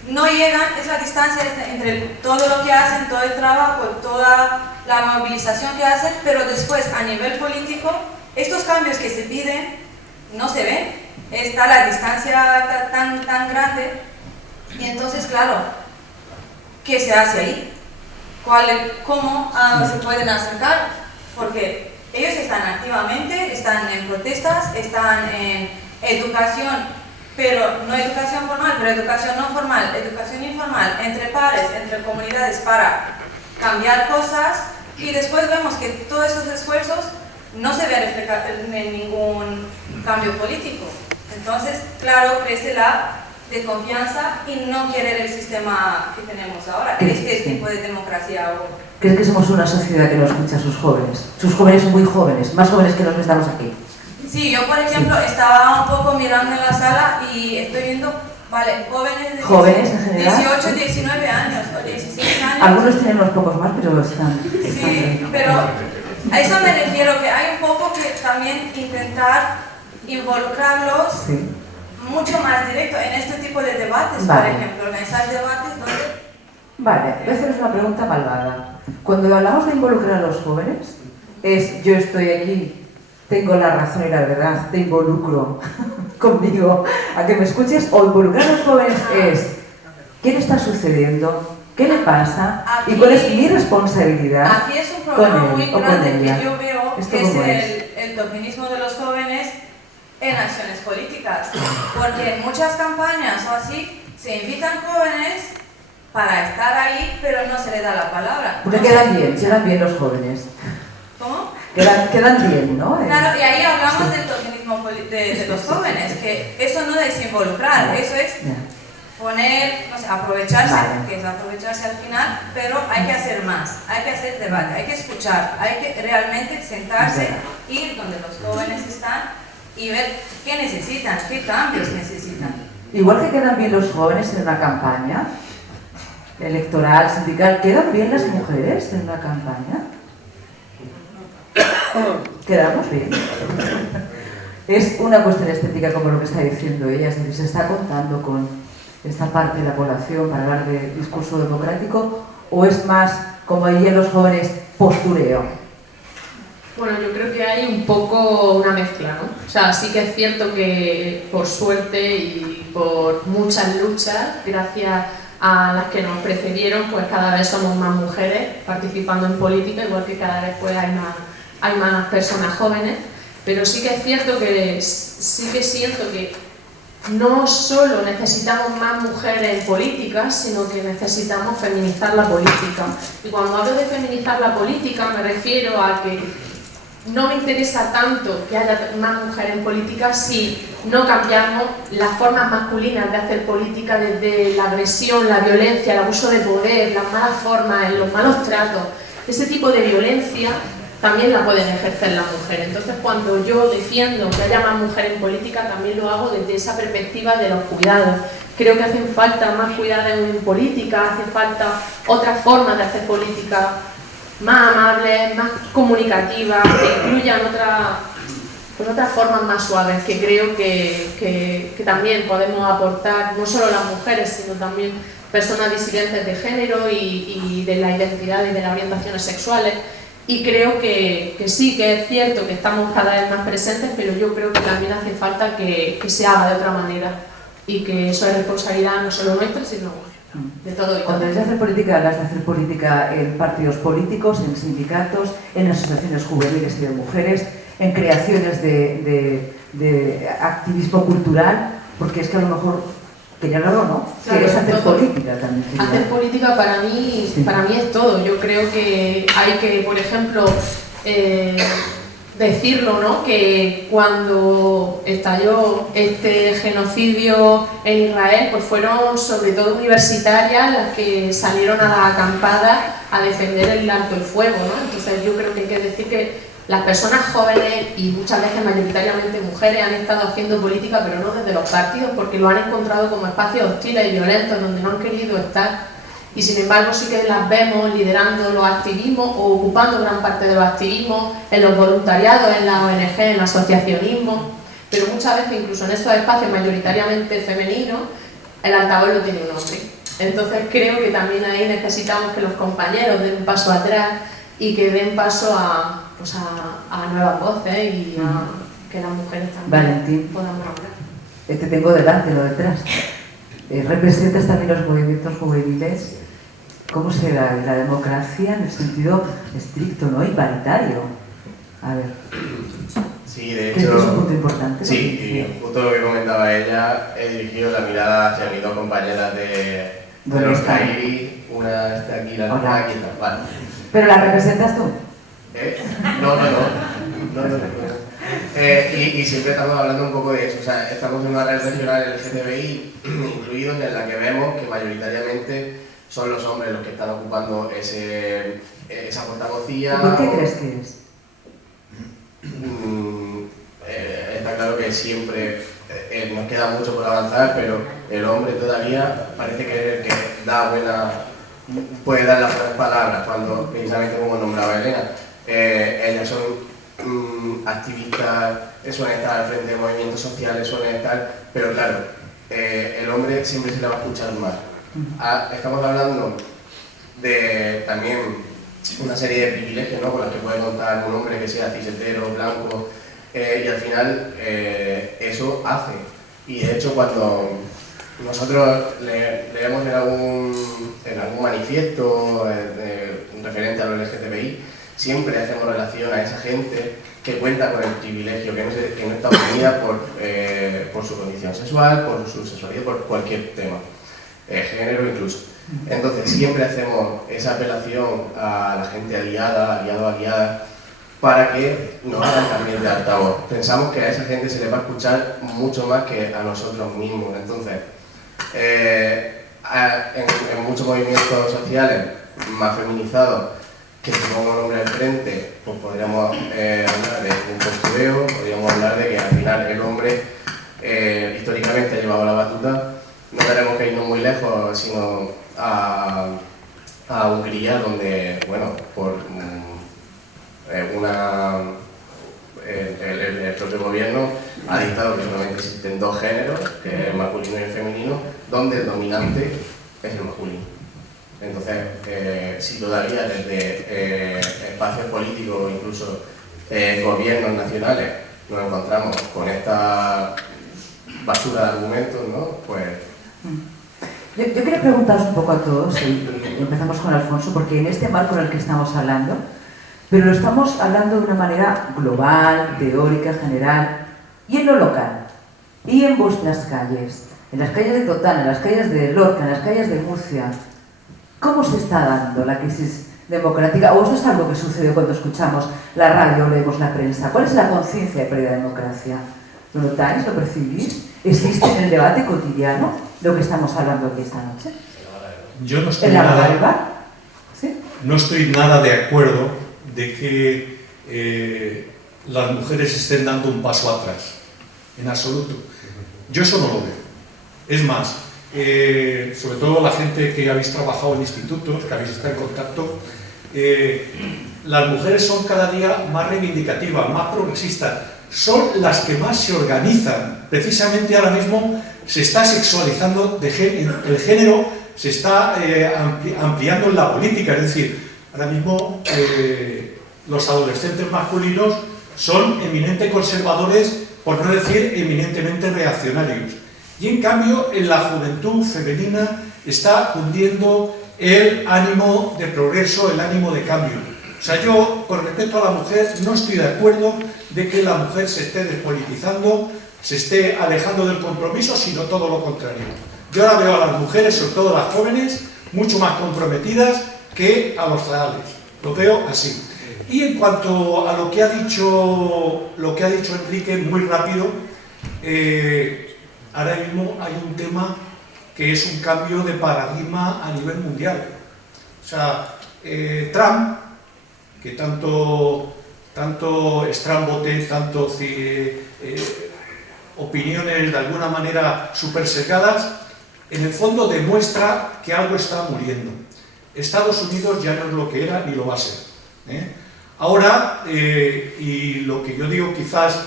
llegan, es la distancia entre todo lo que hacen, todo el trabajo, toda la movilización que hacen, pero después a nivel político, estos cambios que se piden no se ven, está la distancia tan grande y entonces claro, ¿qué se hace ahí? ¿Cómo se pueden acercar? Porque ellos están activamente, están en protestas, están en educación, pero no educación formal, pero educación no formal, educación informal, entre pares, entre comunidades para cambiar cosas y después vemos que todos esos esfuerzos no se ven reflejados en ningún cambio político. Entonces, claro, crece la desconfianza y no querer el sistema que tenemos ahora, este tipo de democracia. ¿Crees que somos una sociedad que no escucha a sus jóvenes? Sus jóvenes son muy jóvenes, más jóvenes que los que estamos aquí. Sí, yo por ejemplo estaba un poco mirando en la sala y estoy viendo, vale, jóvenes en general, 18, 19 años o 16 años. Algunos tienen unos pocos más, pero están sí, pero a eso me refiero, que hay un poco que también intentar involucrarlos mucho más directo en este tipo de debates, por ejemplo, organizar debates donde... Vale, voy a haceros una pregunta malvada. Cuando hablamos de involucrar a los jóvenes, es yo estoy aquí, tengo la razón y la verdad, te involucro conmigo a que me escuches, o involucrar a los jóvenes es ¿qué le está sucediendo? ¿Qué le pasa? Aquí, ¿y cuál es mi responsabilidad? Aquí es un problema muy grande que yo veo, ¿esto que es cómo es? el tokenismo de los jóvenes en acciones políticas, porque en muchas campañas o así se invitan jóvenes para estar ahí, pero no se les da la palabra. Porque quedan bien los jóvenes. ¿Cómo? Quedan bien, ¿no? Claro, y ahí hablamos del tokenismo de los jóvenes, que eso no es involucrar, eso es poner, no sé, aprovecharse, que es aprovecharse al final, pero hay que hacer más, hay que hacer debate, hay que escuchar, hay que realmente sentarse, ir donde los jóvenes están y ver qué necesitan, qué cambios necesitan. Igual que quedan bien los jóvenes en una campaña electoral, sindical, ¿quedan bien las mujeres en una campaña? Quedamos bien. Es una cuestión estética como lo que está diciendo ella, es decir, se está contando con esta parte de la población para hablar de discurso democrático, o es más, como dirían los jóvenes, postureo. Bueno, yo creo que hay un poco una mezcla, ¿no? O sea, sí que es cierto que por suerte y por muchas luchas, gracias a las que nos precedieron, pues cada vez somos más mujeres participando en política, igual que cada vez pues hay más personas jóvenes, pero sí que es cierto que sí que siento que no solo necesitamos más mujeres en política, sino que necesitamos feminizar la política. Y cuando hablo de feminizar la política me refiero a que no me interesa tanto que haya más mujeres en política si no cambiamos las formas masculinas de hacer política, desde la agresión, la violencia, el abuso de poder, las malas formas, los malos tratos. Ese tipo de violencia también la pueden ejercer las mujeres. Entonces, cuando yo defiendo que haya más mujeres en política, también lo hago desde esa perspectiva de los cuidados. Creo que hacen falta más cuidados en política, hace falta otras formas de hacer política más amables, más comunicativas, que incluyan otras formas más suaves, que creo que también podemos aportar, no solo las mujeres, sino también personas disidentes de género y de la identidad y de las orientaciones sexuales. Y creo que sí, que es cierto que estamos cada vez más presentes, pero yo creo que también hace falta que se haga de otra manera y que eso es responsabilidad no solo nuestra, sino de todo. Cuando hablas de hacer política, hablas de hacer política en partidos políticos, en sindicatos, en asociaciones juveniles y de mujeres, en creaciones de activismo cultural, porque es que a lo mejor Que ya no, claro, que es hacer política también. Hacer política para mí es todo. Yo creo que hay que, por ejemplo, decirlo, ¿no? Que cuando estalló este genocidio en Israel, pues fueron sobre todo universitarias las que salieron a la acampada a defender el alto el fuego, ¿no? Entonces yo creo que hay que decir que las personas jóvenes y muchas veces mayoritariamente mujeres han estado haciendo política, pero no desde los partidos, porque lo han encontrado como espacios hostiles y violentos donde no han querido estar. Y sin embargo sí que las vemos liderando los activismos o ocupando gran parte de los activismos, en los voluntariados, en la ONG, en el asociacionismo, pero muchas veces incluso en esos espacios mayoritariamente femeninos, el altavoz lo tiene un hombre. Entonces creo que también ahí necesitamos que los compañeros den un paso atrás y que den paso a nuevas voces y a que las mujeres también Valentín, podamos hablar. Te tengo delante, no detrás. Representas también los movimientos juveniles. ¿Cómo será la democracia en el sentido estricto, ¿no? Y paritario? A ver. Sí, de hecho, hecho, es un punto importante. Sí, y justo lo que comentaba ella, he dirigido la mirada hacia mis dos compañeras de los Cairi, una está aquí, la otra aquí, vale. ¿Pero la representas tú? No. Y siempre estamos hablando un poco de eso, o sea, estamos en una red regional LGTBI incluidos en la que vemos que mayoritariamente son los hombres los que están ocupando esa portavocía. ¿Por qué crees que es? Está claro que siempre nos queda mucho por avanzar, pero el hombre todavía parece que es el que puede dar las buenas palabras, cuando precisamente como nombraba Elena, ellas son activistas, suelen estar al frente de movimientos sociales, suelen estar, pero claro, el hombre siempre se le va a escuchar más. Estamos hablando de también una serie de privilegios, ¿no?, con los que puede contar un hombre que sea cisetero, blanco, y al final eso hace. Y de hecho cuando nosotros leemos en algún manifiesto referente a los LGTBI, siempre hacemos relación a esa gente que cuenta con el privilegio, que no está oprimida por su condición sexual, por su sexualidad, por cualquier tema, género incluso. Entonces siempre hacemos esa apelación a la gente aliada, para que nos hagan también de altavoz. Pensamos que a esa gente se le va a escuchar mucho más que a nosotros mismos. Entonces, en muchos movimientos sociales más feminizados, que si pongo un hombre al frente, pues podríamos hablar de un postureo, podríamos hablar de que al final el hombre históricamente ha llevado la batuta. No tenemos que irnos muy lejos, sino a Hungría, donde, bueno, por el propio gobierno ha dictado que solamente existen dos géneros, que es el masculino y el femenino, donde el dominante es el masculino. Entonces, si todavía desde espacios políticos o incluso gobiernos nacionales nos encontramos con esta basura de argumentos, ¿no? Pues... Yo quería preguntaros un poco a todos, y empezamos con Alfonso, porque en este marco en el que estamos hablando, pero lo estamos hablando de una manera global, teórica, general, y en lo local, y en vuestras calles, en las calles de Totana, en las calles de Lorca, en las calles de Murcia. ¿Cómo se está dando la crisis democrática? ¿O esto es algo que sucede cuando escuchamos la radio o leemos la prensa? ¿Cuál es la conciencia de pérdida de democracia? ¿Lo notáis? ¿Lo percibís? ¿Existe en el debate cotidiano lo que estamos hablando aquí esta noche? Yo no estoy, ¿En la barba? ¿Sí? No estoy nada de acuerdo de que las mujeres estén dando un paso atrás, en absoluto. Yo eso no lo veo. Es más, sobre todo la gente que habéis trabajado en institutos, que habéis estado en contacto, las mujeres son cada día más reivindicativas, más progresistas, son las que más se organizan. Precisamente ahora mismo se está sexualizando el género, se está ampliando en la política, es decir, ahora mismo los adolescentes masculinos son eminentemente conservadores, por no decir eminentemente reaccionarios. Y en cambio, en la juventud femenina está cundiendo el ánimo de progreso, el ánimo de cambio. O sea, yo, con respecto a la mujer, no estoy de acuerdo de que la mujer se esté despolitizando, se esté alejando del compromiso, sino todo lo contrario. Yo ahora veo a las mujeres, sobre todo las jóvenes, mucho más comprometidas que a los zagales. Lo veo así. Y en cuanto a lo que ha dicho Enrique, muy rápido, ahora mismo hay un tema que es un cambio de paradigma a nivel mundial. O sea, Trump, que tanto estrambote, tanto opiniones de alguna manera súper secadas, en el fondo demuestra que algo está muriendo. Estados Unidos ya no es lo que era ni lo va a ser. Ahora, y lo que yo digo quizás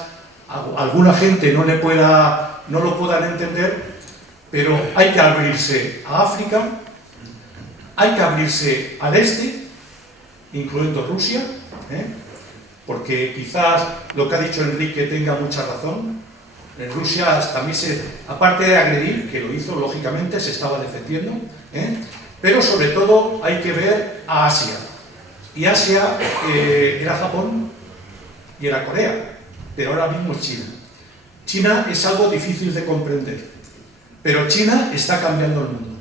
alguna gente no lo puedan entender, pero hay que abrirse a África, hay que abrirse al este, incluyendo Rusia, porque quizás lo que ha dicho Enrique tenga mucha razón. En Rusia también aparte de agredir, que lo hizo lógicamente, se estaba defendiendo, pero sobre todo hay que ver a Asia. Y Asia era Japón y era Corea, pero ahora mismo es China. China es algo difícil de comprender, pero China está cambiando el mundo.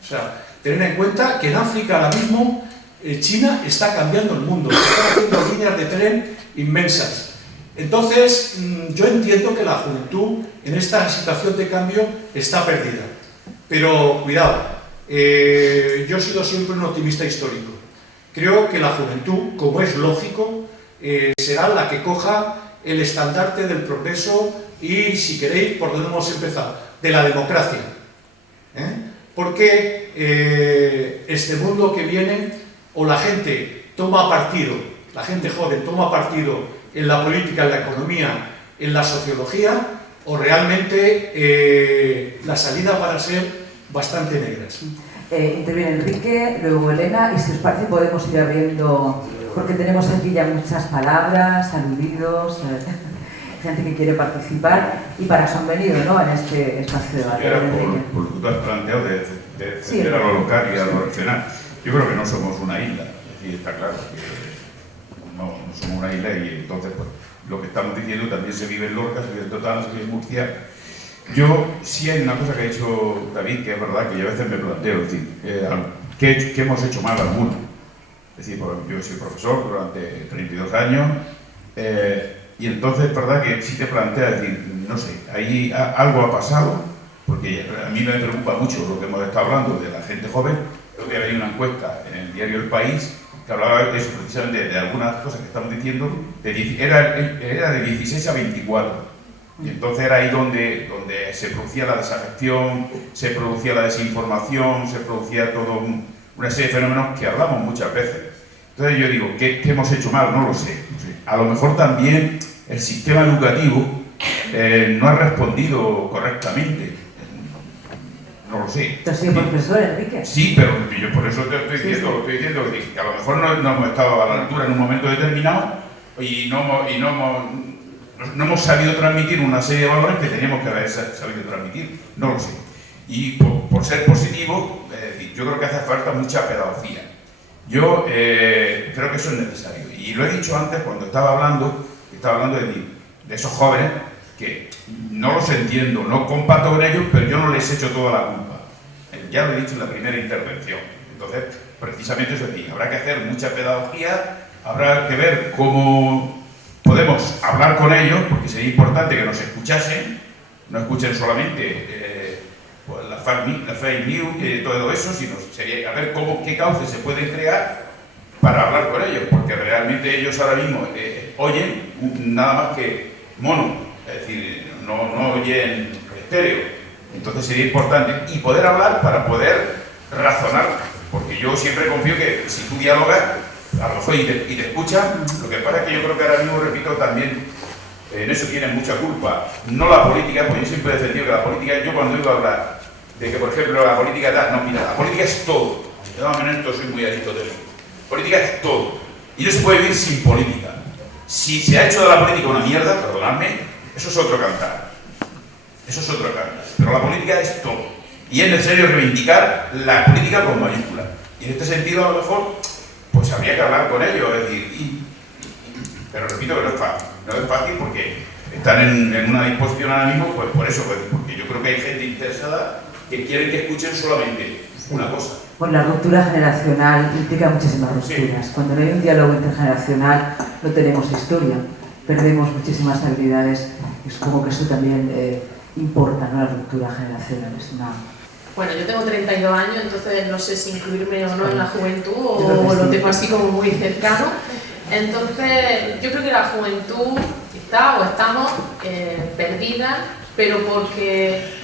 O sea, tener en cuenta que en África ahora mismo China está cambiando el mundo, están haciendo líneas de tren inmensas. Entonces, yo entiendo que la juventud en esta situación de cambio está perdida. Pero, cuidado, yo he sido siempre un optimista histórico. Creo que la juventud, como es lógico, será la que coja el estandarte del progreso y, si queréis, por donde hemos empezado, de la democracia. Porque este mundo que viene, o la gente toma partido, la gente joven toma partido en la política, en la economía, en la sociología, o realmente las salidas van a ser bastante negras. Interviene Enrique, luego Elena, y si os parece podemos ir abriendo, porque tenemos aquí ya muchas palabras, aludidos, gente que quiere participar, y para eso han venido, ¿no?, en este espacio de debate. Era por lo que tú has planteado de defender a lo local y a lo regional. Yo creo que no somos una isla, es decir, está claro que no somos una isla, y entonces pues, lo que estamos diciendo también se vive en Lorca, se vive en Totana, se vive en Murcia. Yo sí hay una cosa que ha dicho David, que es verdad, que yo a veces me planteo, es decir, ¿qué hemos hecho mal al mundo? Es decir, pues, yo soy profesor durante 32 años, y entonces es verdad que sí te planteas, decir, no sé, ahí algo ha pasado, porque a mí me preocupa mucho lo que hemos estado hablando de la gente joven. Creo que había una encuesta en el diario El País que hablaba de eso, precisamente de algunas cosas que estamos diciendo, era de 16 a 24. Y entonces era ahí donde se producía la desafección, se producía la desinformación, se producía toda una serie de fenómenos que hablamos muchas veces. Entonces yo digo, ¿qué hemos hecho mal? No lo sé. A lo mejor también el sistema educativo no ha respondido correctamente. No lo sé. ¿Tú has sido profesor, Enrique? Sí, pero yo por eso te estoy diciendo, que a lo mejor no hemos estado a la altura en un momento determinado y no hemos sabido transmitir una serie de valores que teníamos que haber sabido transmitir. No lo sé. Y por ser positivo, yo creo que hace falta mucha pedagogía. Yo creo que eso es necesario. Y lo he dicho antes cuando estaba hablando de esos jóvenes que no los entiendo, no comparto con ellos, pero yo no les echo toda la culpa. Ya lo he dicho en la primera intervención. Entonces, precisamente eso es decir, habrá que hacer mucha pedagogía, habrá que ver cómo podemos hablar con ellos, porque sería importante que nos escuchasen, no escuchen solamente pues, la fake news y todo eso, sino sería a ver qué cauces se pueden crear para hablar con ellos, porque realmente ellos ahora mismo oyen nada más que mono, es decir, no oyen estéreo. Entonces sería importante y poder hablar para poder razonar, porque yo siempre confío que si tú dialogas, a lo mejor y te escuchan, lo que pasa es que yo creo que ahora mismo, repito, también en eso tienen mucha culpa, no la política, porque yo siempre he defendido que la política, yo cuando digo hablar de que, por ejemplo, la política tal, no, mira, la política es todo, de todas maneras esto soy muy aristotélico, política es todo, y no se puede vivir sin política. Si se ha hecho de la política una mierda, perdonadme, eso es otro cantar. Eso es otro cantar. Pero la política es todo. Y es necesario reivindicar la política con mayúscula. Y en este sentido, a lo mejor, pues habría que hablar con ellos, es decir, pero repito que no es fácil. No es fácil porque están en una disposición ahora mismo, pues por eso, pues, porque yo creo que hay gente interesada que quieren que escuchen solamente una cosa. Bueno, la ruptura generacional implica muchísimas rupturas. Sí. Cuando no hay un diálogo intergeneracional no tenemos historia, perdemos muchísimas habilidades y supongo que eso también importa, ¿no? La ruptura generacional es una... Bueno, yo tengo 32 años, entonces no sé si incluirme o no en la juventud o lo tengo así como muy cercano. Entonces, yo creo que la juventud está o estamos perdidas, pero porque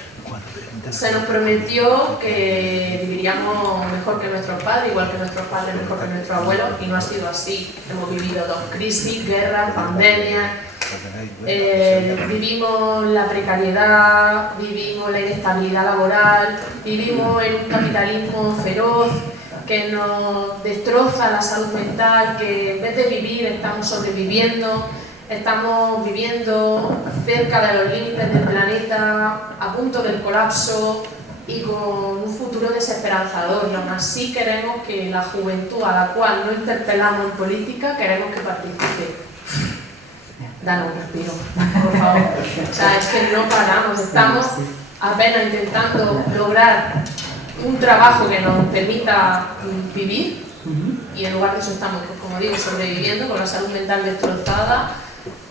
se nos prometió que viviríamos mejor que nuestros padres, igual que nuestros padres, mejor que nuestros abuelos, y no ha sido así. Hemos vivido 2 crisis, guerras, pandemias, vivimos la precariedad, vivimos la inestabilidad laboral, vivimos en un capitalismo feroz que nos destroza la salud mental, que en vez de vivir estamos sobreviviendo. Estamos viviendo cerca de los límites del planeta, a punto del colapso y con un futuro desesperanzador. Y aún así queremos que la juventud, a la cual no interpelamos en política, queremos que participe. Danos un respiro, por favor. O sea, es que no paramos, estamos apenas intentando lograr un trabajo que nos permita vivir y en lugar de eso estamos, pues, como digo, sobreviviendo con la salud mental destrozada.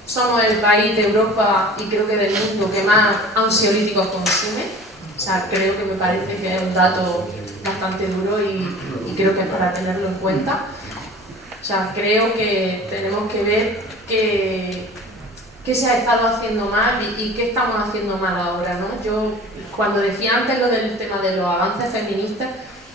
Somos el país de Europa y creo que del mundo que más ansiolíticos consume. O sea, creo que me parece que es un dato bastante duro y creo que es para tenerlo en cuenta. O sea, creo que tenemos que ver qué se ha estado haciendo mal y qué estamos haciendo mal ahora, ¿no? Yo, cuando decía antes lo del tema de los avances feministas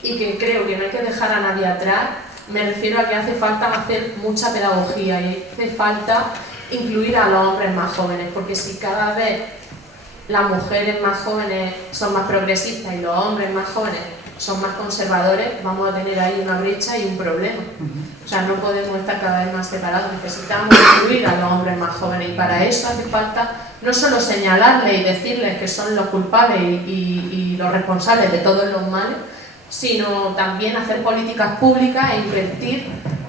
y que creo que no hay que dejar a nadie atrás, me refiero a que hace falta hacer mucha pedagogía y hace falta incluir a los hombres más jóvenes, porque si cada vez las mujeres más jóvenes son más progresistas y los hombres más jóvenes son más conservadores, vamos a tener ahí una brecha y un problema. O sea, no podemos estar cada vez más separados, necesitamos incluir a los hombres más jóvenes y para eso hace falta no solo señalarles y decirles que son los culpables y los responsables de todos los males, sino también hacer políticas públicas e invertir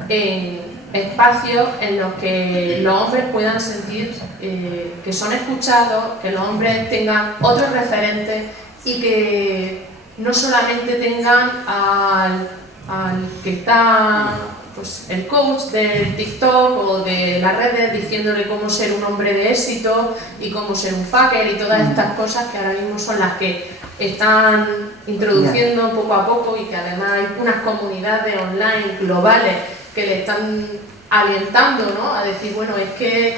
en espacios en los que los hombres puedan sentir que son escuchados, que los hombres tengan otros referentes y que no solamente tengan al que está pues, el coach del TikTok o de las redes diciéndole cómo ser un hombre de éxito y cómo ser un fucker y todas estas cosas que ahora mismo son las que están introduciendo poco a poco y que además hay unas comunidades online globales que le están alientando, ¿no? A decir, bueno, es que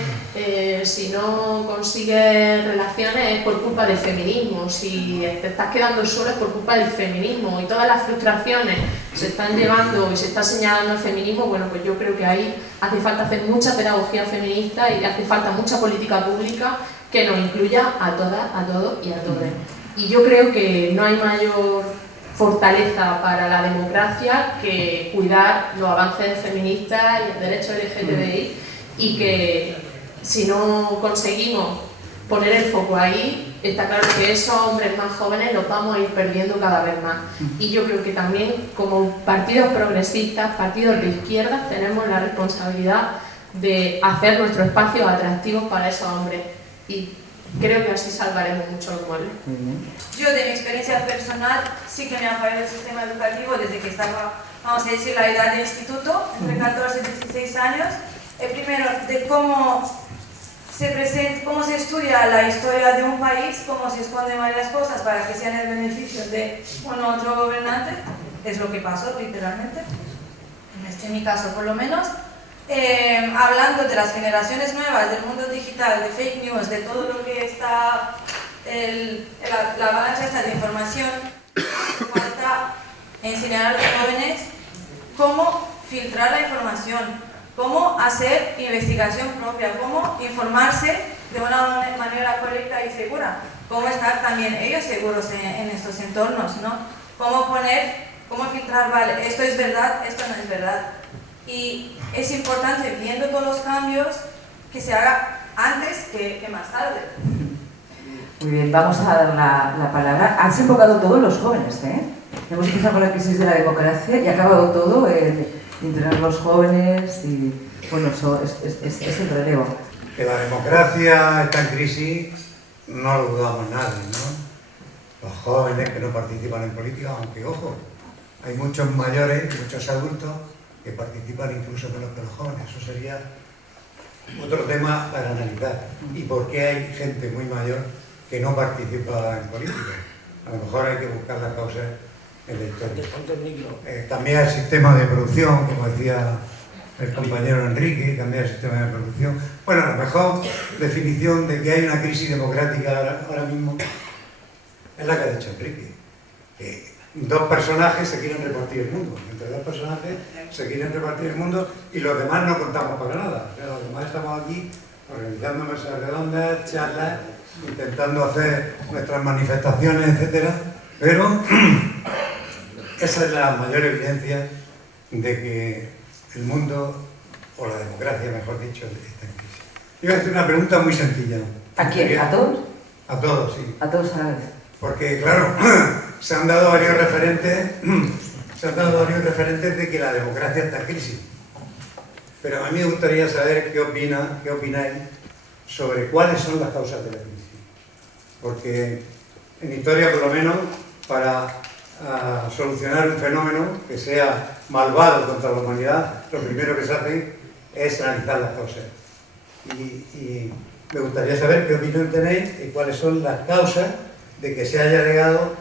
si no consigues relaciones es por culpa del feminismo, si te estás quedando sola es por culpa del feminismo y todas las frustraciones se están llevando y se está señalando el feminismo. Bueno, pues yo creo que ahí hace falta hacer mucha pedagogía feminista y hace falta mucha política pública que nos incluya a todas, a todos y a todas. Y yo creo que no hay mayor fortaleza para la democracia que cuidar los avances feministas y el derecho LGTBI y que si no conseguimos poner el foco ahí, está claro que esos hombres más jóvenes los vamos a ir perdiendo cada vez más. Y yo creo que también como partidos progresistas, partidos de izquierda, tenemos la responsabilidad de hacer nuestros espacios atractivos para esos hombres. Y creo que así salvaremos mucho los muebles. Yo, de mi experiencia personal, sí que me ha fallado el sistema educativo desde que estaba, vamos a decir, la edad de instituto, entre 14 y 16 años. Primero, de cómo se estudia la historia de un país, cómo se esconden varias cosas para que sean el beneficio de uno u otro gobernante. Es lo que pasó, literalmente. En mi caso, por lo menos. Hablando de las generaciones nuevas, del mundo digital, de fake news, de todo lo que está, la avalancha esta de información, falta enseñar a los jóvenes cómo filtrar la información, cómo hacer investigación propia, cómo informarse de una manera correcta y segura, cómo estar también ellos seguros en estos entornos, ¿no? Cómo filtrar, vale, esto es verdad, esto no es verdad. Y es importante, viendo todos los cambios, que se haga antes que más tarde. Muy bien, vamos a dar la palabra. Han enfocado todos los jóvenes, ¿eh? Hemos empezado con la crisis de la democracia y ha acabado todo en entrenar a los jóvenes y, bueno, eso es el relevo. Que la democracia está en crisis, no lo dudamos nadie, ¿no? Los jóvenes que no participan en política, aunque, ojo, hay muchos mayores, muchos adultos que participan incluso menos que los jóvenes. Eso sería otro tema para analizar. ¿Y por qué hay gente muy mayor que no participa en política? A lo mejor hay que buscar las causas en la historia. Cambiar el sistema de producción, como decía el compañero Enrique, cambiar el sistema de producción. Bueno, la mejor definición de que hay una crisis democrática ahora mismo es la que ha dicho Enrique. Que dos personajes se quieren repartir el mundo. Entre dos personajes se quieren repartir el mundo y los demás no contamos para nada. O sea, los demás estamos aquí organizando mesas redondas, charlas, intentando hacer nuestras manifestaciones, etcétera. Pero esa es la mayor evidencia de que el mundo, o la democracia, mejor dicho, está en crisis. Yo voy a hacer una pregunta muy sencilla. ¿A quién? ¿A todos? A todos, sí. A todos a la vez. Porque, claro, se han dado varios referentes de que la democracia está en crisis. Pero a mí me gustaría saber qué opináis sobre cuáles son las causas de la crisis. Porque en historia, por lo menos, para solucionar un fenómeno que sea malvado contra la humanidad, lo primero que se hace es analizar las causas. Y me gustaría saber qué opinión tenéis y cuáles son las causas de que se haya llegado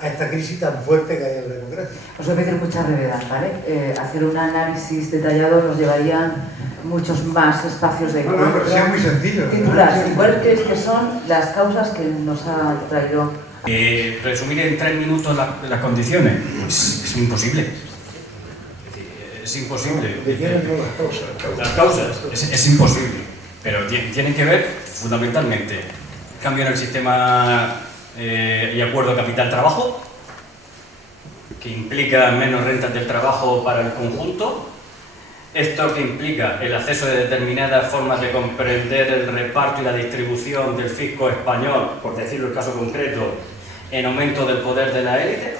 a esta crisis tan fuerte que hay en la democracia. Os voy a pedir mucha brevedad, ¿vale? Hacer un análisis detallado nos llevaría muchos más espacios de encuentro. No, pero sí es muy sencillo. Titular, ¿cuáles creéis que son las causas que nos ha traído? Resumir en 3 minutos las condiciones, pues es imposible. Es imposible. Las causas, es imposible. Pero tienen que ver fundamentalmente cambio en el sistema y acuerdo capital-trabajo, que implica menos rentas del trabajo para el conjunto. Esto que implica el acceso de determinadas formas de comprender el reparto y la distribución del fisco español, por decirlo el caso concreto, en aumento del poder de la élite,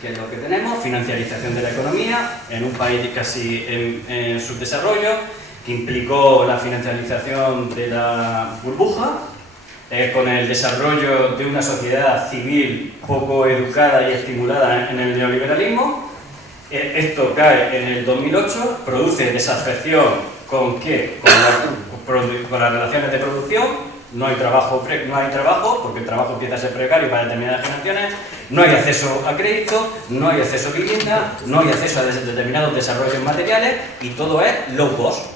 que es lo que tenemos, financiarización de la economía en un país casi en subdesarrollo, que implicó la financiarización de la burbuja, con el desarrollo de una sociedad civil poco educada y estimulada en el neoliberalismo. Esto cae en el 2008, produce desafección con las relaciones de producción. No hay trabajo porque el trabajo empieza a ser precario para determinadas generaciones, no hay acceso a crédito, no hay acceso a vivienda, no hay acceso a determinados desarrollos materiales y todo es low cost.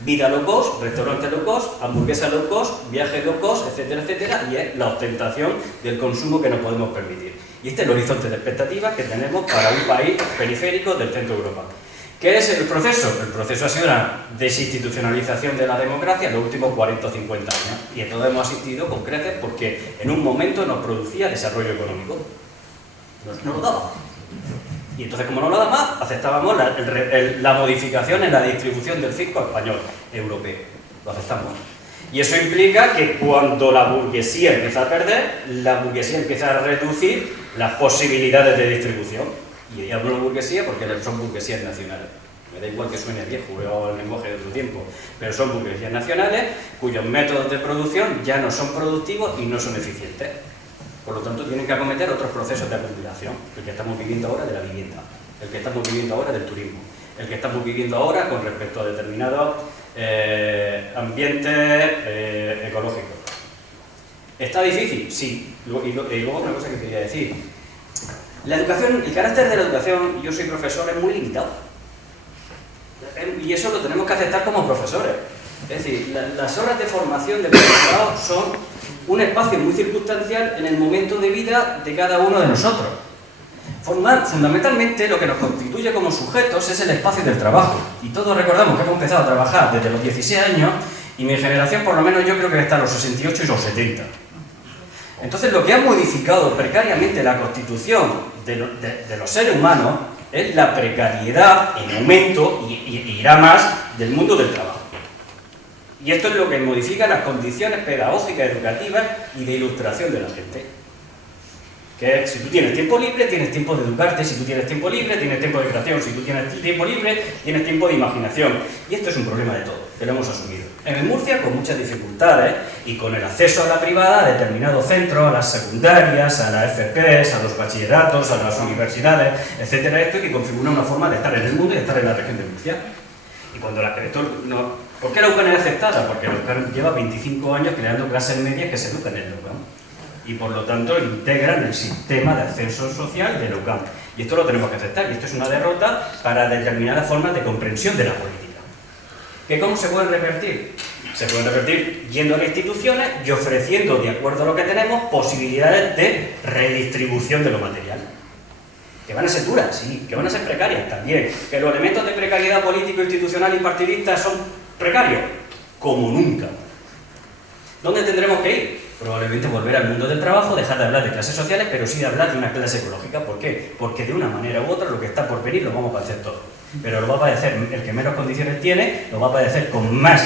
Vida low cost, restaurante low cost, hamburguesa low cost, viaje low cost, etcétera, etcétera, y es la ostentación del consumo que nos podemos permitir. Y este es el horizonte de expectativas que tenemos para un país periférico del centro de Europa. ¿Qué es el proceso? El proceso ha sido una desinstitucionalización de la democracia en los últimos 40 o 50 años. Y entonces hemos asistido con creces porque en un momento nos producía desarrollo económico. No lo daba. Y entonces, como no lo daba más, aceptábamos la modificación en la distribución del fisco español, europeo. Lo aceptamos. Y eso implica que cuando la burguesía empieza a perder, la burguesía empieza a reducir las posibilidades de distribución. Y hablo de burguesía porque son burguesías nacionales. Me da igual que suene viejo o el lenguaje de otro tiempo, pero son burguesías nacionales cuyos métodos de producción ya no son productivos y no son eficientes. Por lo tanto, tienen que acometer otros procesos de acumulación, el que estamos viviendo ahora de la vivienda, el que estamos viviendo ahora del turismo, el que estamos viviendo ahora con respecto a determinados ambientes ecológicos. ¿Está difícil? Sí. Y luego otra cosa que quería decir. La educación, el carácter de la educación, yo soy profesor, es muy limitado. Y eso lo tenemos que aceptar como profesores. Es decir, las horas de formación de profesorado son un espacio muy circunstancial en el momento de vida de cada uno de nosotros. Fundamentalmente lo que nos constituye como sujetos es el espacio del trabajo. Y todos recordamos que hemos empezado a trabajar desde los 16 años y mi generación por lo menos yo creo que está a los 68 y los 70. Entonces lo que ha modificado precariamente la constitución de los seres humanos es la precariedad en aumento y irá más del mundo del trabajo. Y esto es lo que modifica las condiciones pedagógicas, educativas y de ilustración de la gente. Que es, si tú tienes tiempo libre, tienes tiempo de educarte, si tú tienes tiempo libre, tienes tiempo de creación, si tú tienes tiempo libre, tienes tiempo de imaginación. Y esto es un problema de todo, que lo hemos asumido. En Murcia, con muchas dificultades, y con el acceso a la privada a determinados centros, a las secundarias, a las FPs, a los bachilleratos, a las universidades, etcétera, esto que configura una forma de estar en el mundo y de estar en la región de Murcia. Y cuando ¿por qué la UCAM es aceptada? Porque la UCAM lleva 25 años creando clases medias que se educan en la UCAM y por lo tanto integran el sistema de ascenso social de la UCAM. Y esto lo tenemos que aceptar, y esto es una derrota para determinadas formas de comprensión de la política. ¿Que cómo se pueden revertir? Se pueden revertir yendo a las instituciones y ofreciendo, de acuerdo a lo que tenemos, posibilidades de redistribución de lo material. Que van a ser duras, sí, que van a ser precarias también. Que los elementos de precariedad político, institucional y partidista son precarios, como nunca. ¿Dónde tendremos que ir? Probablemente volver al mundo del trabajo, dejar de hablar de clases sociales, pero sí de hablar de una clase ecológica. ¿Por qué? Porque de una manera u otra lo que está por venir lo vamos a padecer todos. Pero lo va a padecer el que menos condiciones tiene, lo va a padecer con más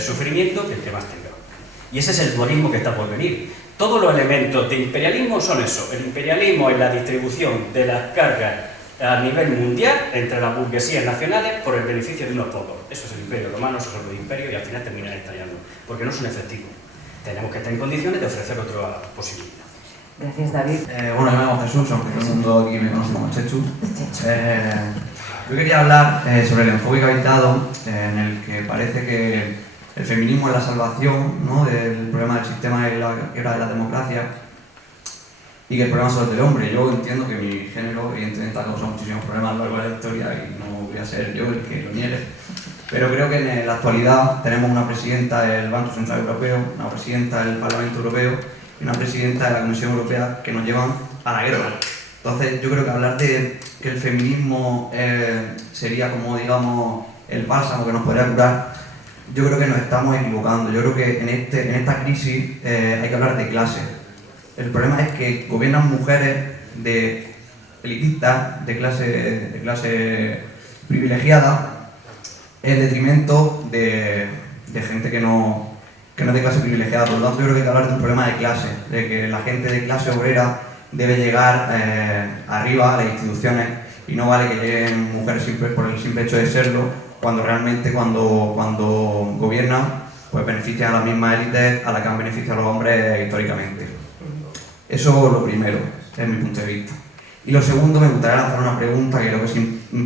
sufrimiento que el que más tenga. Y ese es el dualismo que está por venir. Todos los elementos de imperialismo son eso. El imperialismo es la distribución de las cargas a nivel mundial entre las burguesías nacionales por el beneficio de unos pocos. Eso es el imperio romano, eso es el imperio y al final terminan estallando, porque no son efectivos. Tenemos que estar en condiciones de ofrecer otra posibilidad. Gracias, David. Bueno, yo me llamo Jesús, aunque todo el mundo aquí me conoce como Chechu. Yo quería hablar sobre el enfoque que habéis dado, en el que parece que el feminismo es la salvación, ¿no?, del problema del sistema y la quiebra de la democracia, y que el problema solo es del hombre. Yo entiendo que mi género evidentemente ha causado muchísimos problemas a lo largo de la historia y no voy a ser yo el que lo niegue, pero creo que en la actualidad tenemos una presidenta del Banco Central Europeo, una presidenta del Parlamento Europeo y una presidenta de la Comisión Europea que nos llevan a la guerra. Entonces yo creo que hablar de que el feminismo sería como, digamos, el bálsamo que nos podría curar, yo creo que nos estamos equivocando. Yo creo que en esta crisis hay que hablar de clase. El problema es que gobiernan mujeres de elitistas, de clase privilegiada, en detrimento de gente que no es de clase privilegiada. Por lo tanto, yo creo que hay que hablar de un problema de clase, de que la gente de clase obrera debe llegar arriba a las instituciones y no vale que lleguen mujeres por el simple hecho de serlo, cuando realmente cuando gobiernan pues benefician a las mismas élites a las que han beneficiado a los hombres históricamente. Eso es lo primero, desde mi punto de vista. Y lo segundo, me gustaría lanzar una pregunta que creo que es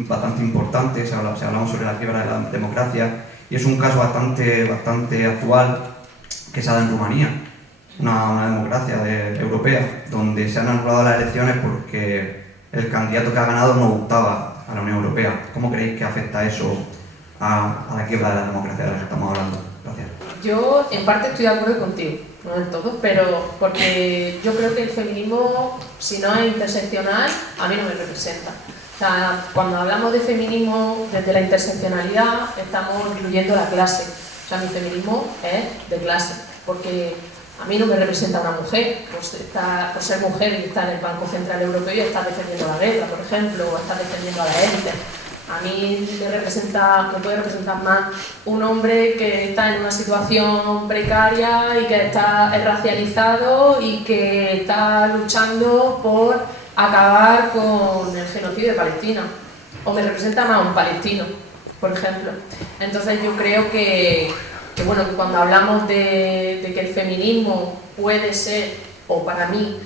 bastante importante, si hablamos sobre la quiebra de la democracia, y es un caso bastante actual que se ha dado en Rumanía, una democracia europea, donde se han anulado las elecciones porque el candidato que ha ganado no gustaba a la Unión Europea. ¿Cómo creéis que afecta eso a la quiebra de la democracia de la que estamos hablando? Gracias. Yo en parte estoy de acuerdo contigo, no del todo, pero porque yo creo que el feminismo, si no es interseccional, a mí no me representa. O sea, cuando hablamos de feminismo desde la interseccionalidad, estamos incluyendo la clase. O sea, mi feminismo es de clase, porque a mí no me representa una mujer, por ser mujer y estar en el Banco Central Europeo y estar defendiendo la guerra, por ejemplo, o estar defendiendo a la élite. A mí me puede representar más un hombre que está en una situación precaria y que es racializado y que está luchando por acabar con el genocidio de Palestina. O me representa más un palestino, por ejemplo. Entonces yo creo que cuando hablamos de que el feminismo puede ser, o para mí,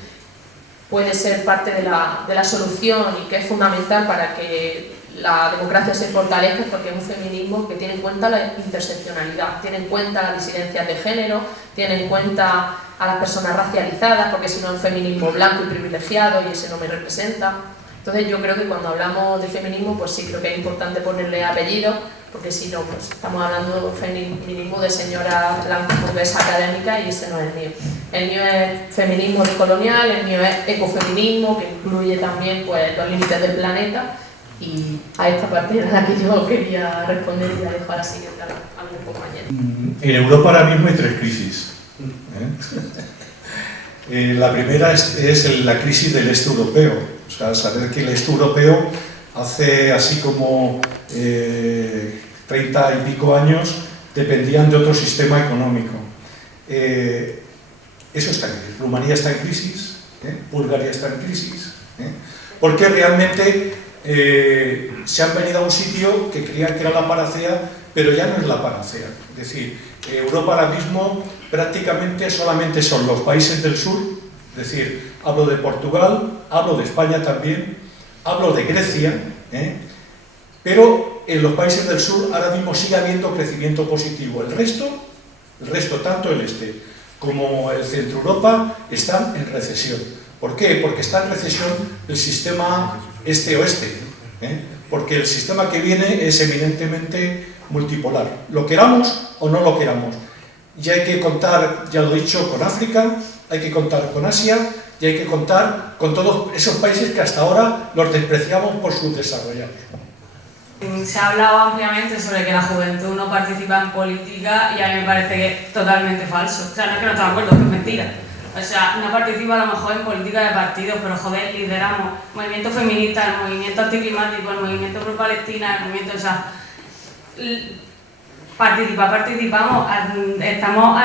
puede ser parte de la solución y que es fundamental para que la democracia se fortalezca, porque es un feminismo que tiene en cuenta la interseccionalidad, tiene en cuenta las disidencias de género, tiene en cuenta a las personas racializadas, porque si no es un feminismo blanco y privilegiado y ese no me representa. Entonces yo creo que cuando hablamos de feminismo, pues sí creo que es importante ponerle apellido, porque si no, pues estamos hablando de feminismo de señora blanca burguesa académica y ese no es el mío. El mío es feminismo decolonial, el mío es ecofeminismo, que incluye también pues los límites del planeta. Y a esta parte era la que yo quería responder y la dejo a la siguiente a mi compañero. En Europa ahora mismo hay 3 crisis. La primera es la crisis del este europeo. O sea, saber que el este europeo hace así como 30 y pico años dependían de otro sistema económico. Eso está en crisis. Rumanía está en crisis, Bulgaria está en crisis, porque realmente se han venido a un sitio que creían que era la panacea, pero ya no es la panacea. Es decir, Europa ahora mismo prácticamente solamente son los países del sur, es decir, hablo de Portugal, hablo de España también, hablo de Grecia, pero en los países del sur ahora mismo sigue habiendo crecimiento positivo. El resto, tanto el este como el centro Europa, están en recesión. ¿Por qué? Porque está en recesión el sistema este-oeste, porque el sistema que viene es eminentemente multipolar. Lo queramos o no lo queramos. Y hay que contar, ya lo he dicho, con África, hay que contar con Asia y hay que contar con todos esos países que hasta ahora los despreciamos por subdesarrollados. Se ha hablado ampliamente sobre que la juventud no participa en política y a mí me parece que es totalmente falso. O sea, no es que no esté de acuerdo, es que es mentira. O sea, no participa a lo mejor en política de partidos, pero joder, lideramos movimientos feministas, el movimiento anticlimático, el movimiento pro Palestina, el movimiento, o sea, participamos, estamos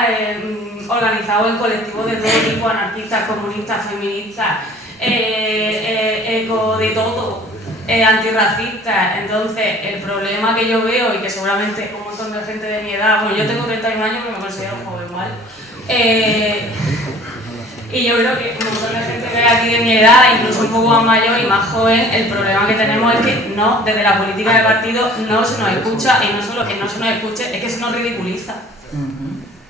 organizados en colectivos de todo tipo, anarquistas, comunistas, feministas, eco de todo, antirracistas. Entonces, el problema que yo veo, y que seguramente un montón de gente de mi edad, bueno, yo tengo 31 años, pero me considero joven, ¿vale? Y yo creo que un montón de gente que aquí de mi edad, incluso un poco más mayor y más joven, el problema que tenemos es que no, desde la política de partido no se nos escucha, y no solo que no se nos escuche, es que se nos ridiculiza.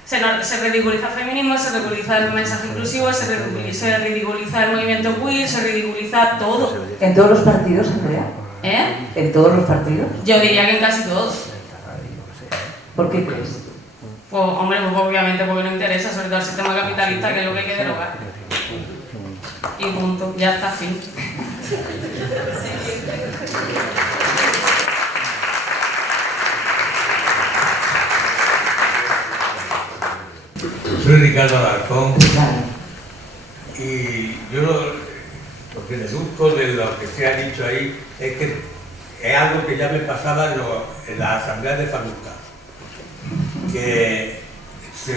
Se ridiculiza el feminismo, se ridiculiza el mensaje inclusivo, se ridiculiza el movimiento queer, se ridiculiza todo. ¿En todos los partidos, Andrea? ¿En todos los partidos? Yo diría que en casi todos. ¿Por qué crees? Pues hombre, pues obviamente porque no interesa, sobre todo el sistema capitalista, que es lo que hay que derogar. Y punto, ya está, fin. Soy Ricardo Alarcón y yo lo que deduzco de lo que se ha dicho ahí es que es algo que ya me pasaba en la asamblea de facultad, que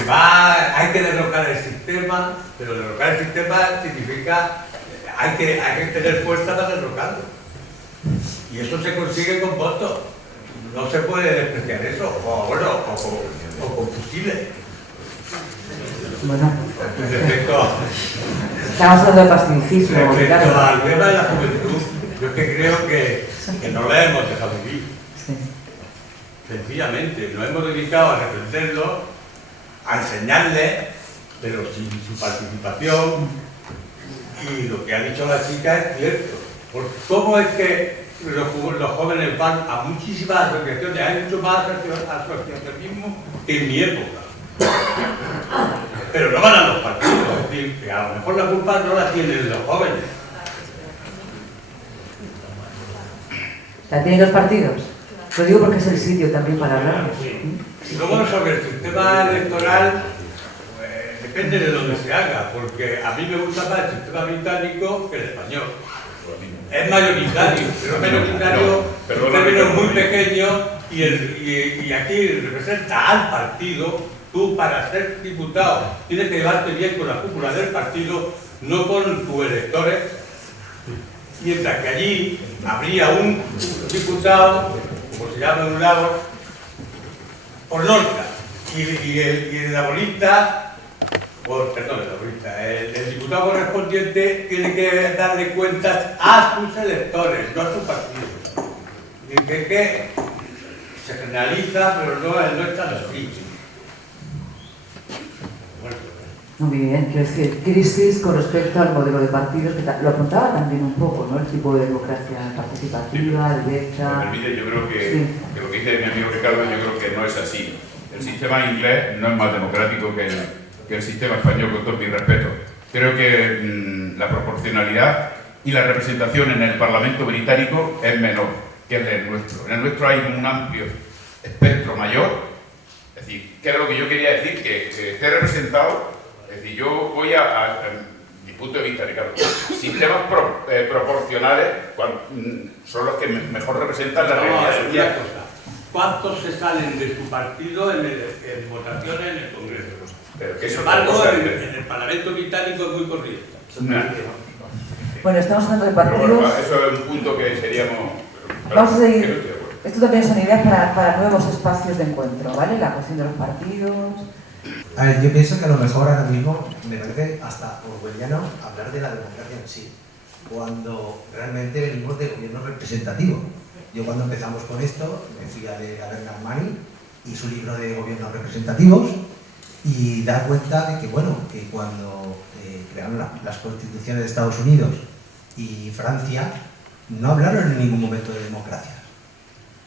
hay que derrocar el sistema, pero derrocar el sistema significa hay que tener fuerza para derrocarlo, y eso se consigue con votos, no se puede despreciar eso, o con fusiles. Bueno, respecto estamos hablando de pacifismo. Respecto al tema de la juventud, yo creo que no la hemos dejado vivir. Sí. Sencillamente, nos hemos dedicado a defenderlo, a enseñarle, pero sin su participación. Y lo que ha dicho la chica es cierto. ¿Cómo es que los jóvenes van a muchísimas asociaciones? Hay mucho más asociacionismo que en mi época. Pero no van a los partidos, es decir, que a lo mejor la culpa no la tienen los jóvenes. ¿La tienen los partidos? Lo digo porque es el sitio también para hablar. Y luego sobre el sistema electoral, pues, depende de donde se haga, porque a mí me gusta más el sistema británico que el español. Es mayoritario, pero es mayoritario, en términos muy pequeños, y aquí representa al partido. Tú, para ser diputado, tienes que llevarte bien con la cúpula del partido, no con tus electores, mientras que allí habría un diputado, como se llama en un lado, por norte, y el laborista, el diputado correspondiente tiene que darle cuentas a sus electores, no a sus partidos. Y que se generaliza, pero no está así. Muy bien, quiero decir, crisis con respecto al modelo de partidos, que lo apuntaba también un poco, ¿no? El tipo de democracia participativa, derecha... Si me permite, yo creo que lo que dice mi amigo Ricardo, yo creo que no es así. El sistema inglés no es más democrático que el sistema español, con todo mi respeto. Creo que la proporcionalidad y la representación en el Parlamento británico es menor que en el nuestro. En el nuestro hay un amplio espectro mayor. Es decir, ¿qué es lo que yo quería decir? Que esté representado. Es decir, yo voy a mi punto de vista, Ricardo, sistemas proporcionales son los que mejor representan la realidad. ¿Cuántos se salen de su partido en votaciones en el Congreso? Pero que sin embargo, en el Parlamento británico es muy corriente. Bueno, estamos hablando de partidos... Bueno, eso es un punto que seríamos... Vamos a seguir. Esto también son ideas para nuevos espacios de encuentro, ¿vale? La cuestión de los partidos, A ver, yo pienso que a lo mejor ahora mismo me parece hasta orwelliano hablar de la democracia en sí, cuando realmente venimos de gobiernos representativos. Yo cuando empezamos con esto me fui a leer a Bernard Manning y su libro de gobiernos representativos y da cuenta de que, bueno, que cuando crearon las constituciones de Estados Unidos y Francia no hablaron en ningún momento de democracia.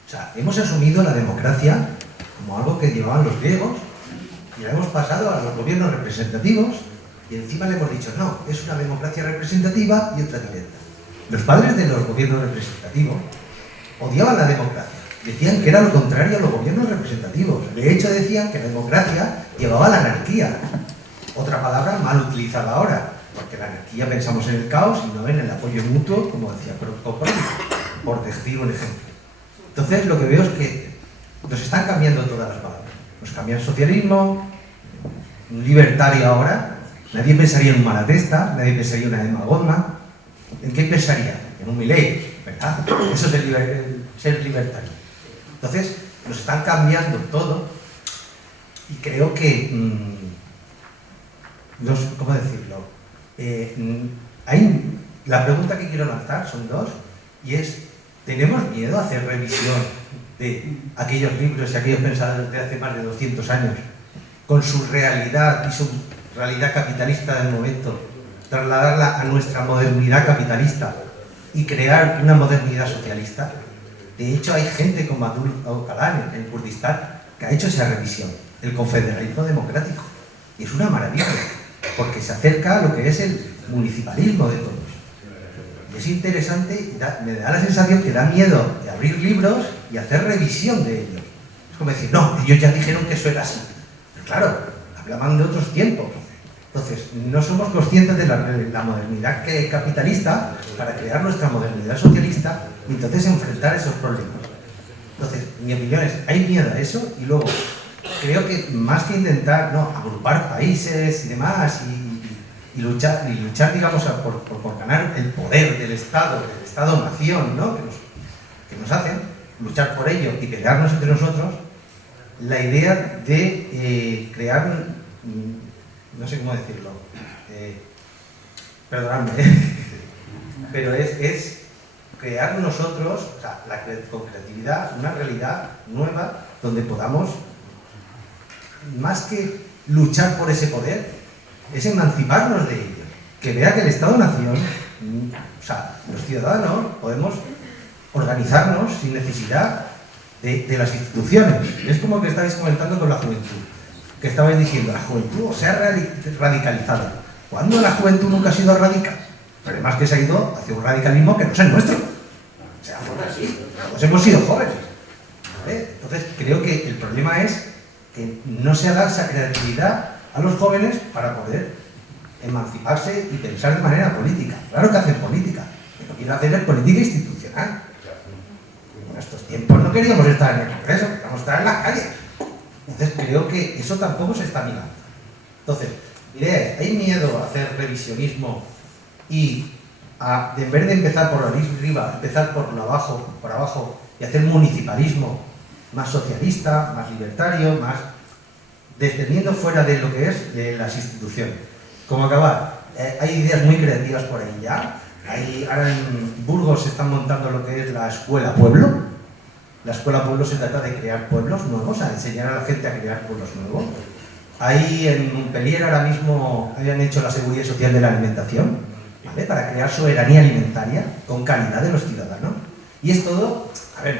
O sea, hemos asumido la democracia como algo que llevaban los griegos y la hemos pasado a los gobiernos representativos y encima le hemos dicho, no, es una democracia representativa y otra directa. Los padres de los gobiernos representativos odiaban la democracia, decían que era lo contrario a los gobiernos representativos. De hecho decían que la democracia llevaba a la anarquía, otra palabra mal utilizada ahora, porque la anarquía pensamos en el caos y no en el apoyo mutuo, como decía Copérnico, por decir un ejemplo. Entonces lo que veo es que nos están cambiando todas las palabras. Nos cambian socialismo, un libertario ahora, nadie pensaría en un Malatesta, nadie pensaría en una Emma Goldman. ¿En qué pensaría? En un Milei, ¿verdad? Eso es el ser libertario. Entonces, nos están cambiando todo y creo que, ¿cómo decirlo? La pregunta que quiero lanzar son dos, y es, ¿tenemos miedo a hacer revisión de aquellos libros y aquellos pensadores de hace más de 200 años, con su realidad y su realidad capitalista del momento, trasladarla a nuestra modernidad capitalista y crear una modernidad socialista? De hecho, hay gente como Abdul Öcalan en Kurdistán que ha hecho esa revisión, el confederalismo democrático. Y es una maravilla, porque se acerca a lo que es el municipalismo de todos. Y es interesante, y me da la sensación que da miedo de abrir libros y hacer revisión de ellos. Es como decir, no, ellos ya dijeron que eso era así. Pero claro, hablaban de otros tiempos. Entonces, no somos conscientes de la modernidad capitalista para crear nuestra modernidad socialista y entonces enfrentar esos problemas. Entonces, mi opinión es, hay miedo a eso y luego creo que más que intentar agrupar países y demás y luchar digamos, por ganar el poder del Estado-nación, ¿no? que nos hacen, luchar por ello y pelearnos entre nosotros, la idea de crear, no sé cómo decirlo, perdonadme, pero es crear nosotros, o sea, con creatividad, una realidad nueva donde podamos, más que luchar por ese poder, es emanciparnos de ello. Que vea que el Estado-nación, o sea, los ciudadanos podemos organizarnos sin necesidad de las instituciones. Es como que estabais comentando con la juventud, que estabais diciendo, la juventud se ha radicalizado. ¿Cuándo la juventud nunca ha sido radical? Pero además que se ha ido hacia un radicalismo que no es el nuestro. O sea, así, todos hemos sido jóvenes. ¿Vale? Entonces creo que el problema es que no se da esa creatividad a los jóvenes para poder emanciparse y pensar de manera política. Claro que hacen política, pero quieren hacer política institucional. En nuestros tiempos no queríamos estar en el Congreso, queríamos estar en las calles. Entonces creo que eso tampoco se está mirando. Entonces, miré, hay miedo a hacer revisionismo y en vez de empezar por arriba, empezar por abajo y hacer municipalismo más socialista, más libertario, más descendiendo fuera de lo que es de las instituciones. Como acabar, hay ideas muy creativas por ahí ya. Ahora en Burgos se están montando lo que es la Escuela Pueblo. La Escuela Pueblo se trata de crear pueblos nuevos, a enseñar a la gente a crear pueblos nuevos. Ahí en Montpellier ahora mismo habían hecho la seguridad social de la alimentación, ¿vale? Para crear soberanía alimentaria con calidad de los ciudadanos. Y es todo, a ver,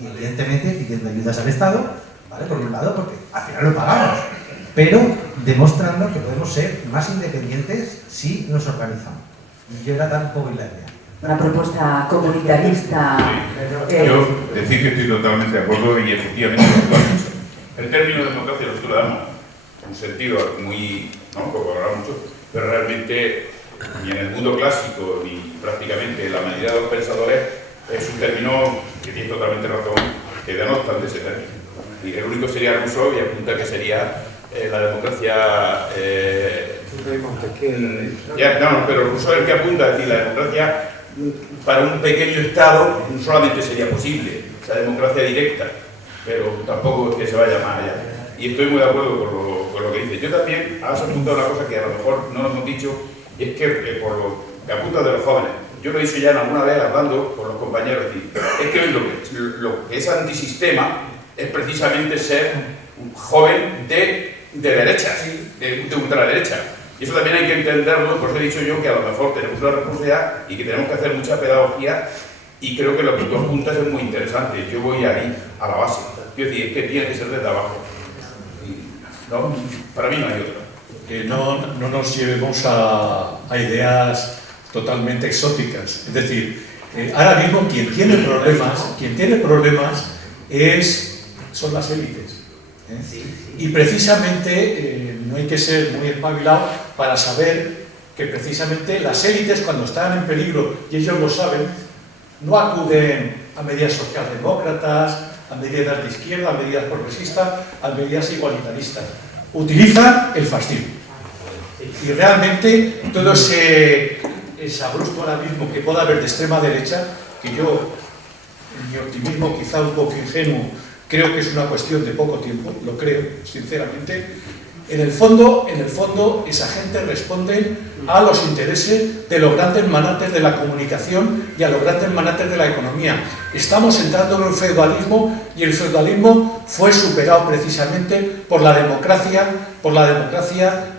evidentemente pidiendo ayudas al Estado, ¿vale? Por un lado, porque al final lo pagamos, pero demostrando que podemos ser más independientes si nos organizamos. Y yo era tan poco la idea. Una propuesta comunitarista. Yo decir que estoy totalmente de acuerdo y efectivamente el término democracia lo estoy dando un sentido muy, no puedo hablar mucho, pero realmente ni en el mundo clásico ni prácticamente la mayoría de los pensadores es un término que tiene totalmente razón, que denostan de ese término. Y el único sería Rousseau y apunta que sería la democracia... pero Rousseau es el que apunta, es decir, la democracia para un pequeño Estado solamente sería posible, esa democracia directa, pero tampoco es que se vaya más allá. Y estoy muy de acuerdo con dice. Yo también has apuntado una cosa que a lo mejor no nos hemos dicho, y es que por lo que apuntas de los jóvenes, yo lo he dicho ya en alguna vez hablando con los compañeros, es que lo que es antisistema es precisamente ser un joven de derechas, de ultraderecha. Y eso también hay que entenderlo, por eso he dicho yo que a lo mejor tenemos una responsabilidad y que tenemos que hacer mucha pedagogía, y creo que lo que tú apuntas es muy interesante. Yo voy ahí, a la base. Quiero decir, es que tiene que ser desde abajo. No, para mí no hay otra. Que no nos llevemos a ideas totalmente exóticas. Es decir, ahora mismo quien tiene problemas son las élites. Y precisamente no hay que ser muy espabilado para saber que precisamente las élites, cuando están en peligro, y ellos lo saben, no acuden a medidas socialdemócratas, a medidas de izquierda, a medidas progresistas, a medidas igualitaristas. Utilizan el fastidio. Y realmente todo ese abrupto ahora mismo que pueda haber de extrema derecha, que yo, en mi optimismo quizá un poco ingenuo, creo que es una cuestión de poco tiempo, lo creo, sinceramente. En el fondo, esa gente responde a los intereses de los grandes magnates de la comunicación y a los grandes magnates de la economía. Estamos entrando en un feudalismo, y el feudalismo fue superado precisamente por la democracia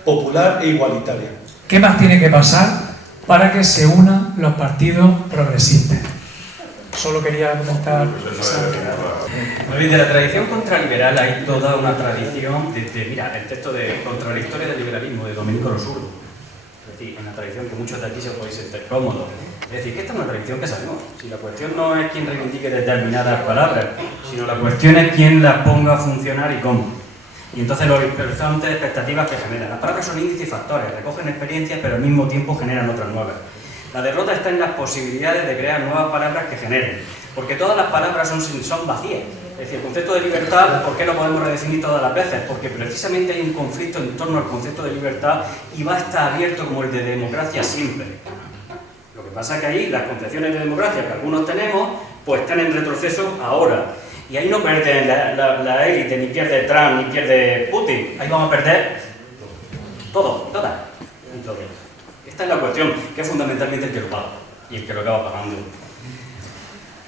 popular e igualitaria. ¿Qué más tiene que pasar para que se unan los partidos progresistas? Solo quería comentar. De la tradición contraliberal hay toda una tradición mira, el texto de Contra la historia del liberalismo de Domenico Lo Surdo. Es decir, una tradición que muchos de aquí se podéis sentir cómodos. Es decir, que esta es una tradición que sabemos. Si la cuestión no es quién reivindique determinadas palabras, sino la cuestión es quién las ponga a funcionar y cómo. Y entonces los horizontes de expectativas que generan. Las palabras son índices y factores, recogen experiencias, pero al mismo tiempo generan otras nuevas. La derrota está en las posibilidades de crear nuevas palabras que generen, porque todas las palabras son vacías. Es decir, el concepto de libertad, ¿por qué lo podemos redefinir todas las veces? Porque precisamente hay un conflicto en torno al concepto de libertad y va a estar abierto como el de democracia siempre. Lo que pasa es que ahí las concepciones de democracia que algunos tenemos, pues están en retroceso ahora. Y ahí no pierde la élite, ni pierde Trump, ni pierde Putin. Ahí vamos a perder todo, todas. Esta es la cuestión, que es fundamentalmente el que lo paga y el que lo acaba pagando.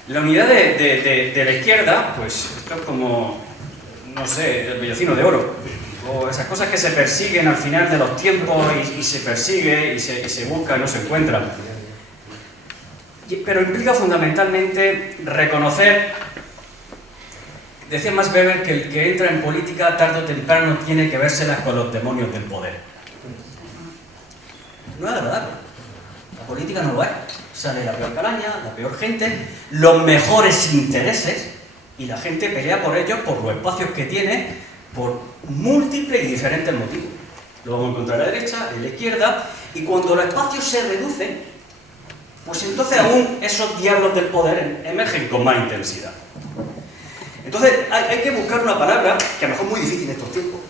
La unidad de la izquierda, pues esto es como, no sé, el vellocino de oro, o esas cosas que se persiguen al final de los tiempos y se persigue y se busca y no se encuentra. Pero implica fundamentalmente reconocer, decía Max Weber, que el que entra en política tarde o temprano tiene que vérselas con los demonios del poder. No es agradable. La política no lo es. Sale la peor calaña, la peor gente, los mejores intereses, y la gente pelea por ellos, por los espacios que tiene, por múltiples y diferentes motivos. Lo vamos a encontrar a la derecha, en la izquierda, y cuando los espacios se reducen, pues entonces aún esos diablos del poder emergen con más intensidad. Entonces hay que buscar una palabra que a lo mejor es muy difícil en estos tiempos,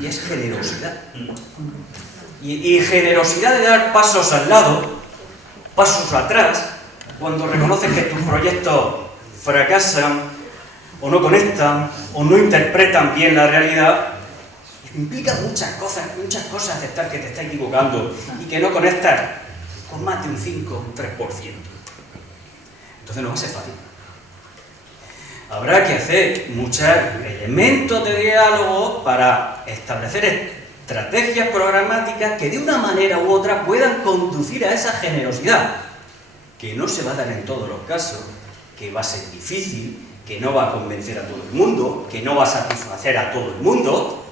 y es generosidad. Y generosidad de dar pasos al lado, pasos atrás, cuando reconoces que tus proyectos fracasan, o no conectan, o no interpretan bien la realidad, implica muchas cosas aceptar que te estás equivocando y que no conectas con más de un 5, un 3%. Entonces no va a ser fácil. Habrá que hacer muchos elementos de diálogo para establecer estrategias programáticas que de una manera u otra puedan conducir a esa generosidad, que no se va a dar en todos los casos, que va a ser difícil, que no va a convencer a todo el mundo, que no va a satisfacer a todo el mundo,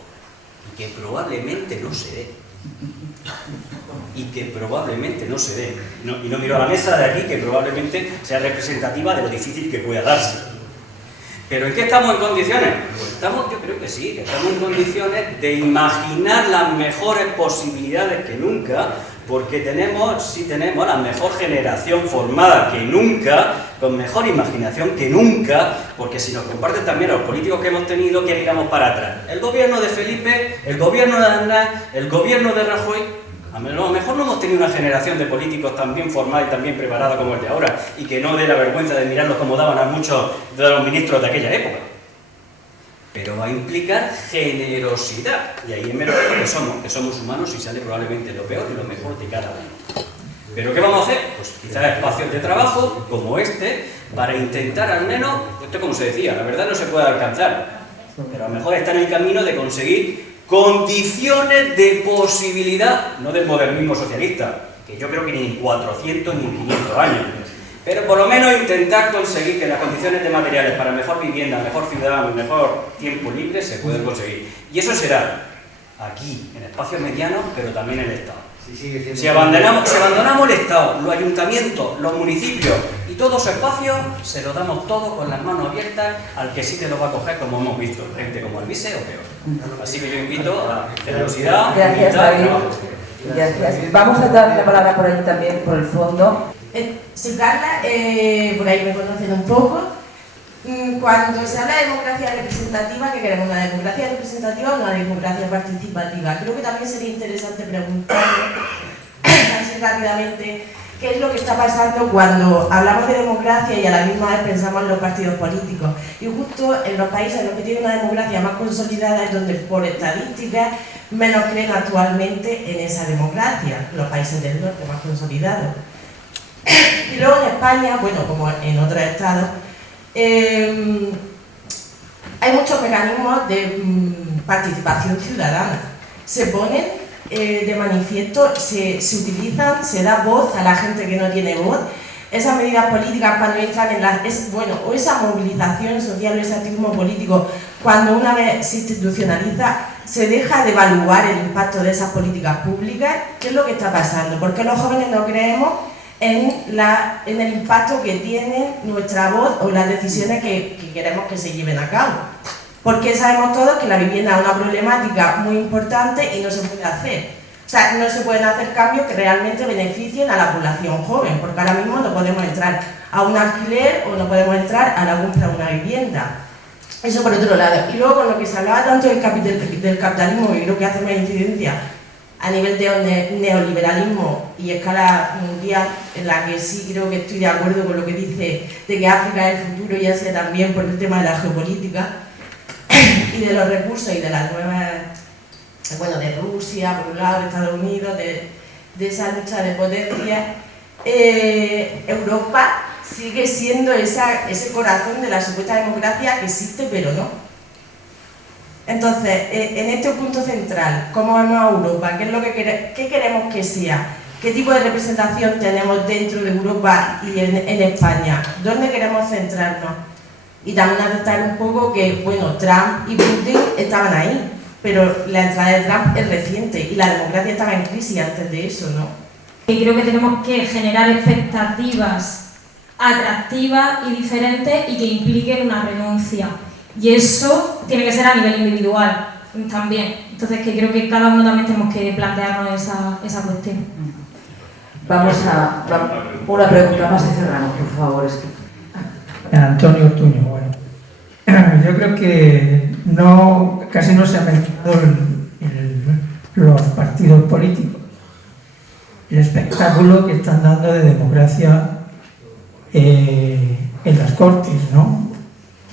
y que probablemente no se dé. Y no miro a la mesa de aquí, que probablemente sea representativa de lo difícil que pueda darse. ¿Pero en qué estamos en condiciones? Pues yo creo que sí, que estamos en condiciones de imaginar las mejores posibilidades que nunca, porque tenemos la mejor generación formada que nunca, con mejor imaginación que nunca, porque si nos comparten también a los políticos que hemos tenido, que miramos para atrás. El gobierno de Felipe, el gobierno de Aznar, el gobierno de Rajoy. A lo mejor no hemos tenido una generación de políticos tan bien formada y tan bien preparada como el de ahora, y que no dé la vergüenza de mirarlos como daban a muchos de los ministros de aquella época. pero va a implicar generosidad, y ahí es menos que somos humanos y sale probablemente lo peor y lo mejor de cada uno. ¿Pero qué vamos a hacer? Pues quizás espacios de trabajo como este, para intentar al menos, esto como se decía, la verdad no se puede alcanzar, pero a lo mejor está en el camino de conseguir condiciones de posibilidad, no del modernismo socialista, que yo creo que ni 400 ni 500 años, pero por lo menos intentar conseguir que las condiciones de materiales para mejor vivienda, mejor ciudad, mejor tiempo libre se puedan conseguir. Y eso será aquí, en espacios medianos, pero también en el Estado. Si abandonamos el Estado, los ayuntamientos, los municipios y todos esos espacios, se los damos todos con las manos abiertas al que sí que lo va a coger, como hemos visto, gente como Alvise o peor. Así que yo invito a generosidad, gracias, David. Gracias. Vamos a dar la palabra por ahí también, por el fondo. Soy Carla, por ahí me conocen un poco. Cuando se habla de democracia representativa, ¿qué queremos? ¿Una democracia representativa o una democracia participativa? Creo que también sería interesante preguntar así rápidamente qué es lo que está pasando cuando hablamos de democracia y a la misma vez pensamos en los partidos políticos. Y justo en los países en los que tienen una democracia más consolidada es donde, por estadísticas, menos creen actualmente en esa democracia, los países del norte más consolidados. Y luego en España, bueno, como en otros estados, hay muchos mecanismos de participación ciudadana. Se ponen de manifiesto, se utilizan, se da voz a la gente que no tiene voz. Esas medidas políticas cuando entran en o esa movilización social o ese activismo político, cuando una vez se institucionaliza, se deja de evaluar el impacto de esas políticas públicas. ¿Qué es lo que está pasando? ¿Por qué los jóvenes no creemos en el impacto que tiene nuestra voz o las decisiones que queremos que se lleven a cabo? Porque sabemos todos que la vivienda es una problemática muy importante y no se puede hacer. O sea, no se pueden hacer cambios que realmente beneficien a la población joven, porque ahora mismo no podemos entrar a un alquiler o no podemos entrar a la compra de una vivienda. Eso por otro lado. Y luego con lo que se hablaba tanto del capitalismo, que creo que hace más incidencia a nivel de neoliberalismo y escala mundial, en la que sí creo que estoy de acuerdo con lo que dice de que África es el futuro, ya sea también por el tema de la geopolítica y de los recursos y de las nuevas, bueno, de Rusia, por un lado, de Estados Unidos, de esa lucha de potencia. Europa sigue siendo ese corazón de la supuesta democracia que existe, pero no. Entonces, en este punto central, ¿cómo vemos a Europa? ¿Qué es lo que qué queremos que sea? ¿Qué tipo de representación tenemos dentro de Europa y en España? ¿Dónde queremos centrarnos? Y también aceptar un poco que, bueno, Trump y Putin estaban ahí, pero la entrada de Trump es reciente y la democracia estaba en crisis antes de eso, ¿no? Creo que tenemos que generar expectativas atractivas y diferentes y que impliquen una renuncia. Y eso tiene que ser a nivel individual también. Entonces, que creo que cada uno también tenemos que plantearnos esa cuestión. Vamos a una pregunta más y cerramos, por favor. Antonio Ortuño, bueno. Yo creo que casi no se ha mencionado los partidos políticos. El espectáculo que están dando de democracia en las Cortes, ¿no?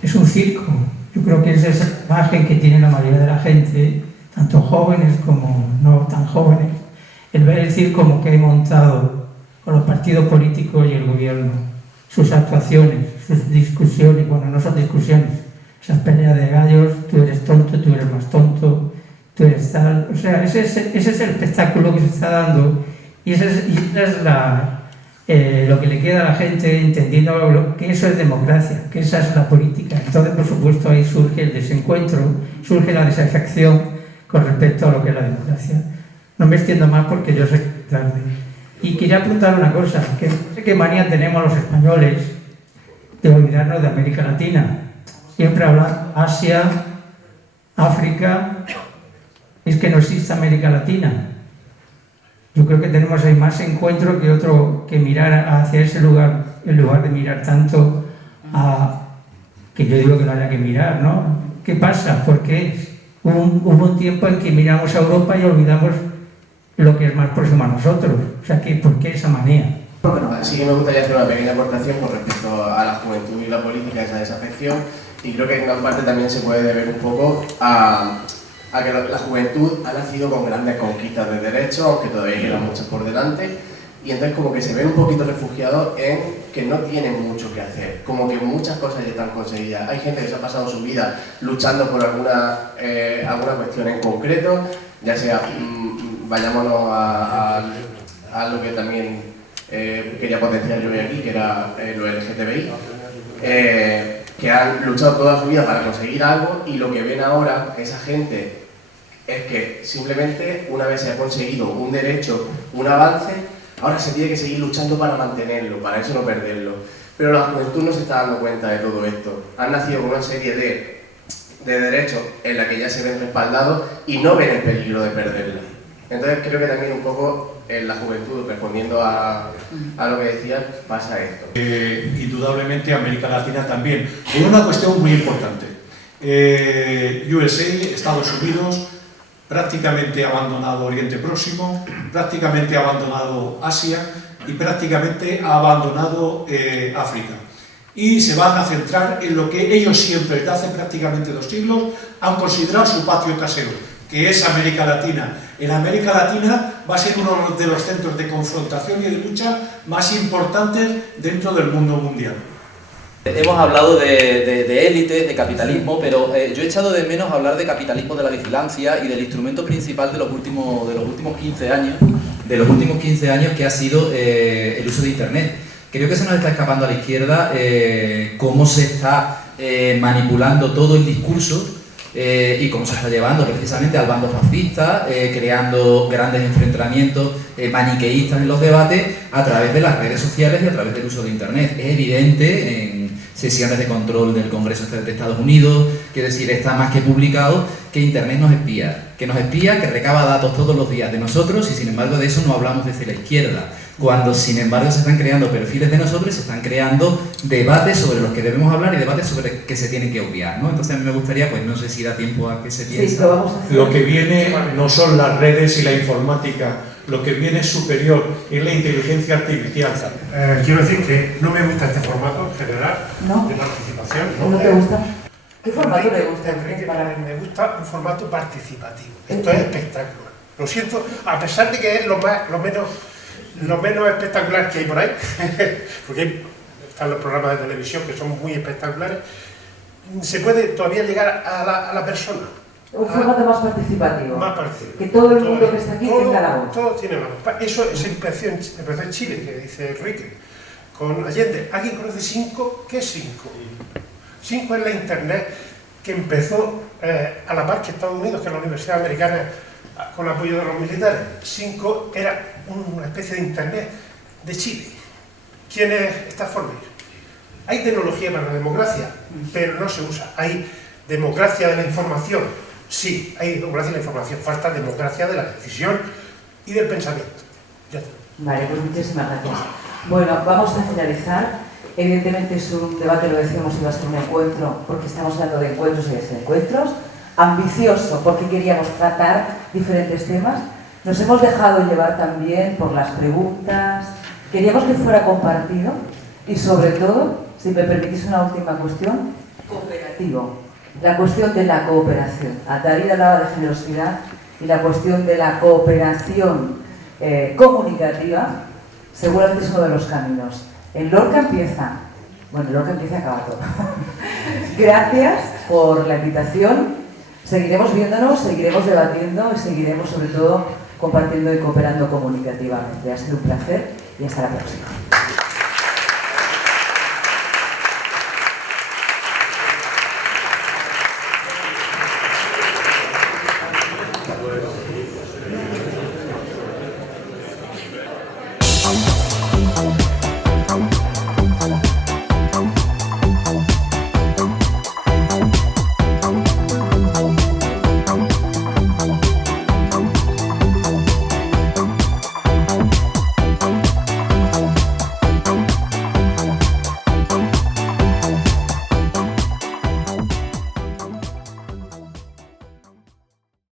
Es un circo. Yo creo que es esa imagen que tiene la mayoría de la gente, tanto jóvenes como no tan jóvenes, el ver el circo como que he montado con los partidos políticos y el gobierno, sus actuaciones, sus discusiones, bueno, no son discusiones, esas peleas de gallos, tú eres tonto, tú eres más tonto, tú eres tal, o sea, ese es el espectáculo que se está dando y esa es lo que le queda a la gente entendiendo que eso es democracia, que esa es la política. Entonces, por supuesto, ahí surge el desencuentro, surge la desafección con respecto a lo que es la democracia. No me extiendo más porque yo sé que es tarde. Y quería apuntar una cosa, que no sé qué manía tenemos los españoles de olvidarnos de América Latina. Siempre hablan Asia, África, es que no existe América Latina. Yo creo que tenemos ahí más encuentro que mirar hacia ese lugar, en lugar de mirar tanto a... que yo digo que no haya que mirar, ¿no? ¿Qué pasa? ¿Por qué? Hubo un tiempo en que miramos a Europa y olvidamos lo que es más próximo a nosotros. O sea, ¿por qué esa manía? Sí que me gustaría hacer una pequeña aportación con respecto a la juventud y la política, esa desafección, y creo que en gran parte también se puede deber un poco a que la juventud ha nacido con grandes conquistas de derechos, aunque todavía quedan muchas por delante, y entonces como que se ven un poquito refugiados en que no tienen mucho que hacer, como que muchas cosas ya están conseguidas. Hay gente que se ha pasado su vida luchando por alguna cuestión en concreto, ya sea, vayámonos a lo que también quería potenciar yo hoy aquí, que era lo LGTBI, que han luchado toda su vida para conseguir algo, y lo que ven ahora esa gente es que simplemente una vez se ha conseguido un derecho, un avance, ahora se tiene que seguir luchando para mantenerlo, para eso no perderlo. Pero la juventud no se está dando cuenta de todo esto. Han nacido con una serie de derechos en la que ya se ven respaldados y no ven el peligro de perderla. Entonces creo que también un poco en la juventud, respondiendo a lo que decías, pasa esto. Indudablemente América Latina también. Por una cuestión muy importante. USA, Estados Unidos, prácticamente ha abandonado Oriente Próximo, prácticamente ha abandonado Asia y prácticamente ha abandonado África. Y se van a centrar en lo que ellos siempre, desde hace prácticamente 2 siglos, han considerado su patio casero, que es América Latina. En América Latina va a ser uno de los centros de confrontación y de lucha más importantes dentro del mundo mundial. Hemos hablado de élites, de capitalismo, pero yo he echado de menos hablar de capitalismo de la vigilancia y del instrumento principal de los últimos 15 años, que ha sido el uso de Internet. Creo que se nos está escapando a la izquierda cómo se está manipulando todo el discurso y cómo se está llevando precisamente al bando fascista, creando grandes enfrentamientos maniqueístas en los debates a través de las redes sociales y a través del uso de Internet. Es evidente en sesiones de control del Congreso de Estados Unidos, quiero decir, está más que publicado que Internet nos espía, que recaba datos todos los días de nosotros, y sin embargo de eso no hablamos desde la izquierda. Cuando sin embargo se están creando perfiles de nosotros, se están creando debates sobre los que debemos hablar y debates sobre que se tienen que obviar, ¿no? Entonces a mí me gustaría, pues no sé si da tiempo a que se piense. Sí, lo vamos a hacer. Lo que viene no son las redes y la informática, lo que viene es superior, es la inteligencia artificial. Quiero decir que no me gusta este formato en general de participación. ¿No te gusta? ¿Qué formato le gusta? Enrique, me gusta un formato participativo. Esto es espectacular. Lo siento, a pesar de que es lo menos espectacular que hay por ahí, porque están los programas de televisión que son muy espectaculares, se puede todavía llegar a la persona. Un formato más participativo. Más participativo. Que todo el mundo que está aquí tenga la voz. Todo tiene la voz. Eso se empezó en Chile, que dice Enrique, con Allende. ¿Alguien conoce 5? ¿Qué es 5? 5 es la Internet que empezó a la par que Estados Unidos, que es la Universidad Americana, con el apoyo de los militares. 5 era una especie de Internet de Chile. ¿Quién es esta forma? Hay tecnología para la democracia, pero no se usa. Hay democracia de la información. Sí, hay democracia de la información. Falta democracia de la decisión y del pensamiento. Ya está. Vale, pues muchísimas gracias. Bueno, vamos a finalizar. Evidentemente es un debate, lo decíamos, iba a ser un encuentro, porque estamos hablando de encuentros y desencuentros. Ambicioso, porque queríamos tratar diferentes temas. Nos hemos dejado llevar también por las preguntas. Queríamos que fuera compartido y, sobre todo, si me permitís una última cuestión, cooperativo. La cuestión de la cooperación. Atarida hablaba de generosidad, y la cuestión de la cooperación comunicativa seguramente es uno de los caminos. En Lorca empieza, bueno, Lorca empieza y acaba todo. Gracias por la invitación. Seguiremos viéndonos, seguiremos debatiendo y seguiremos sobre todo compartiendo y cooperando comunicativamente. Ha sido un placer y hasta la próxima.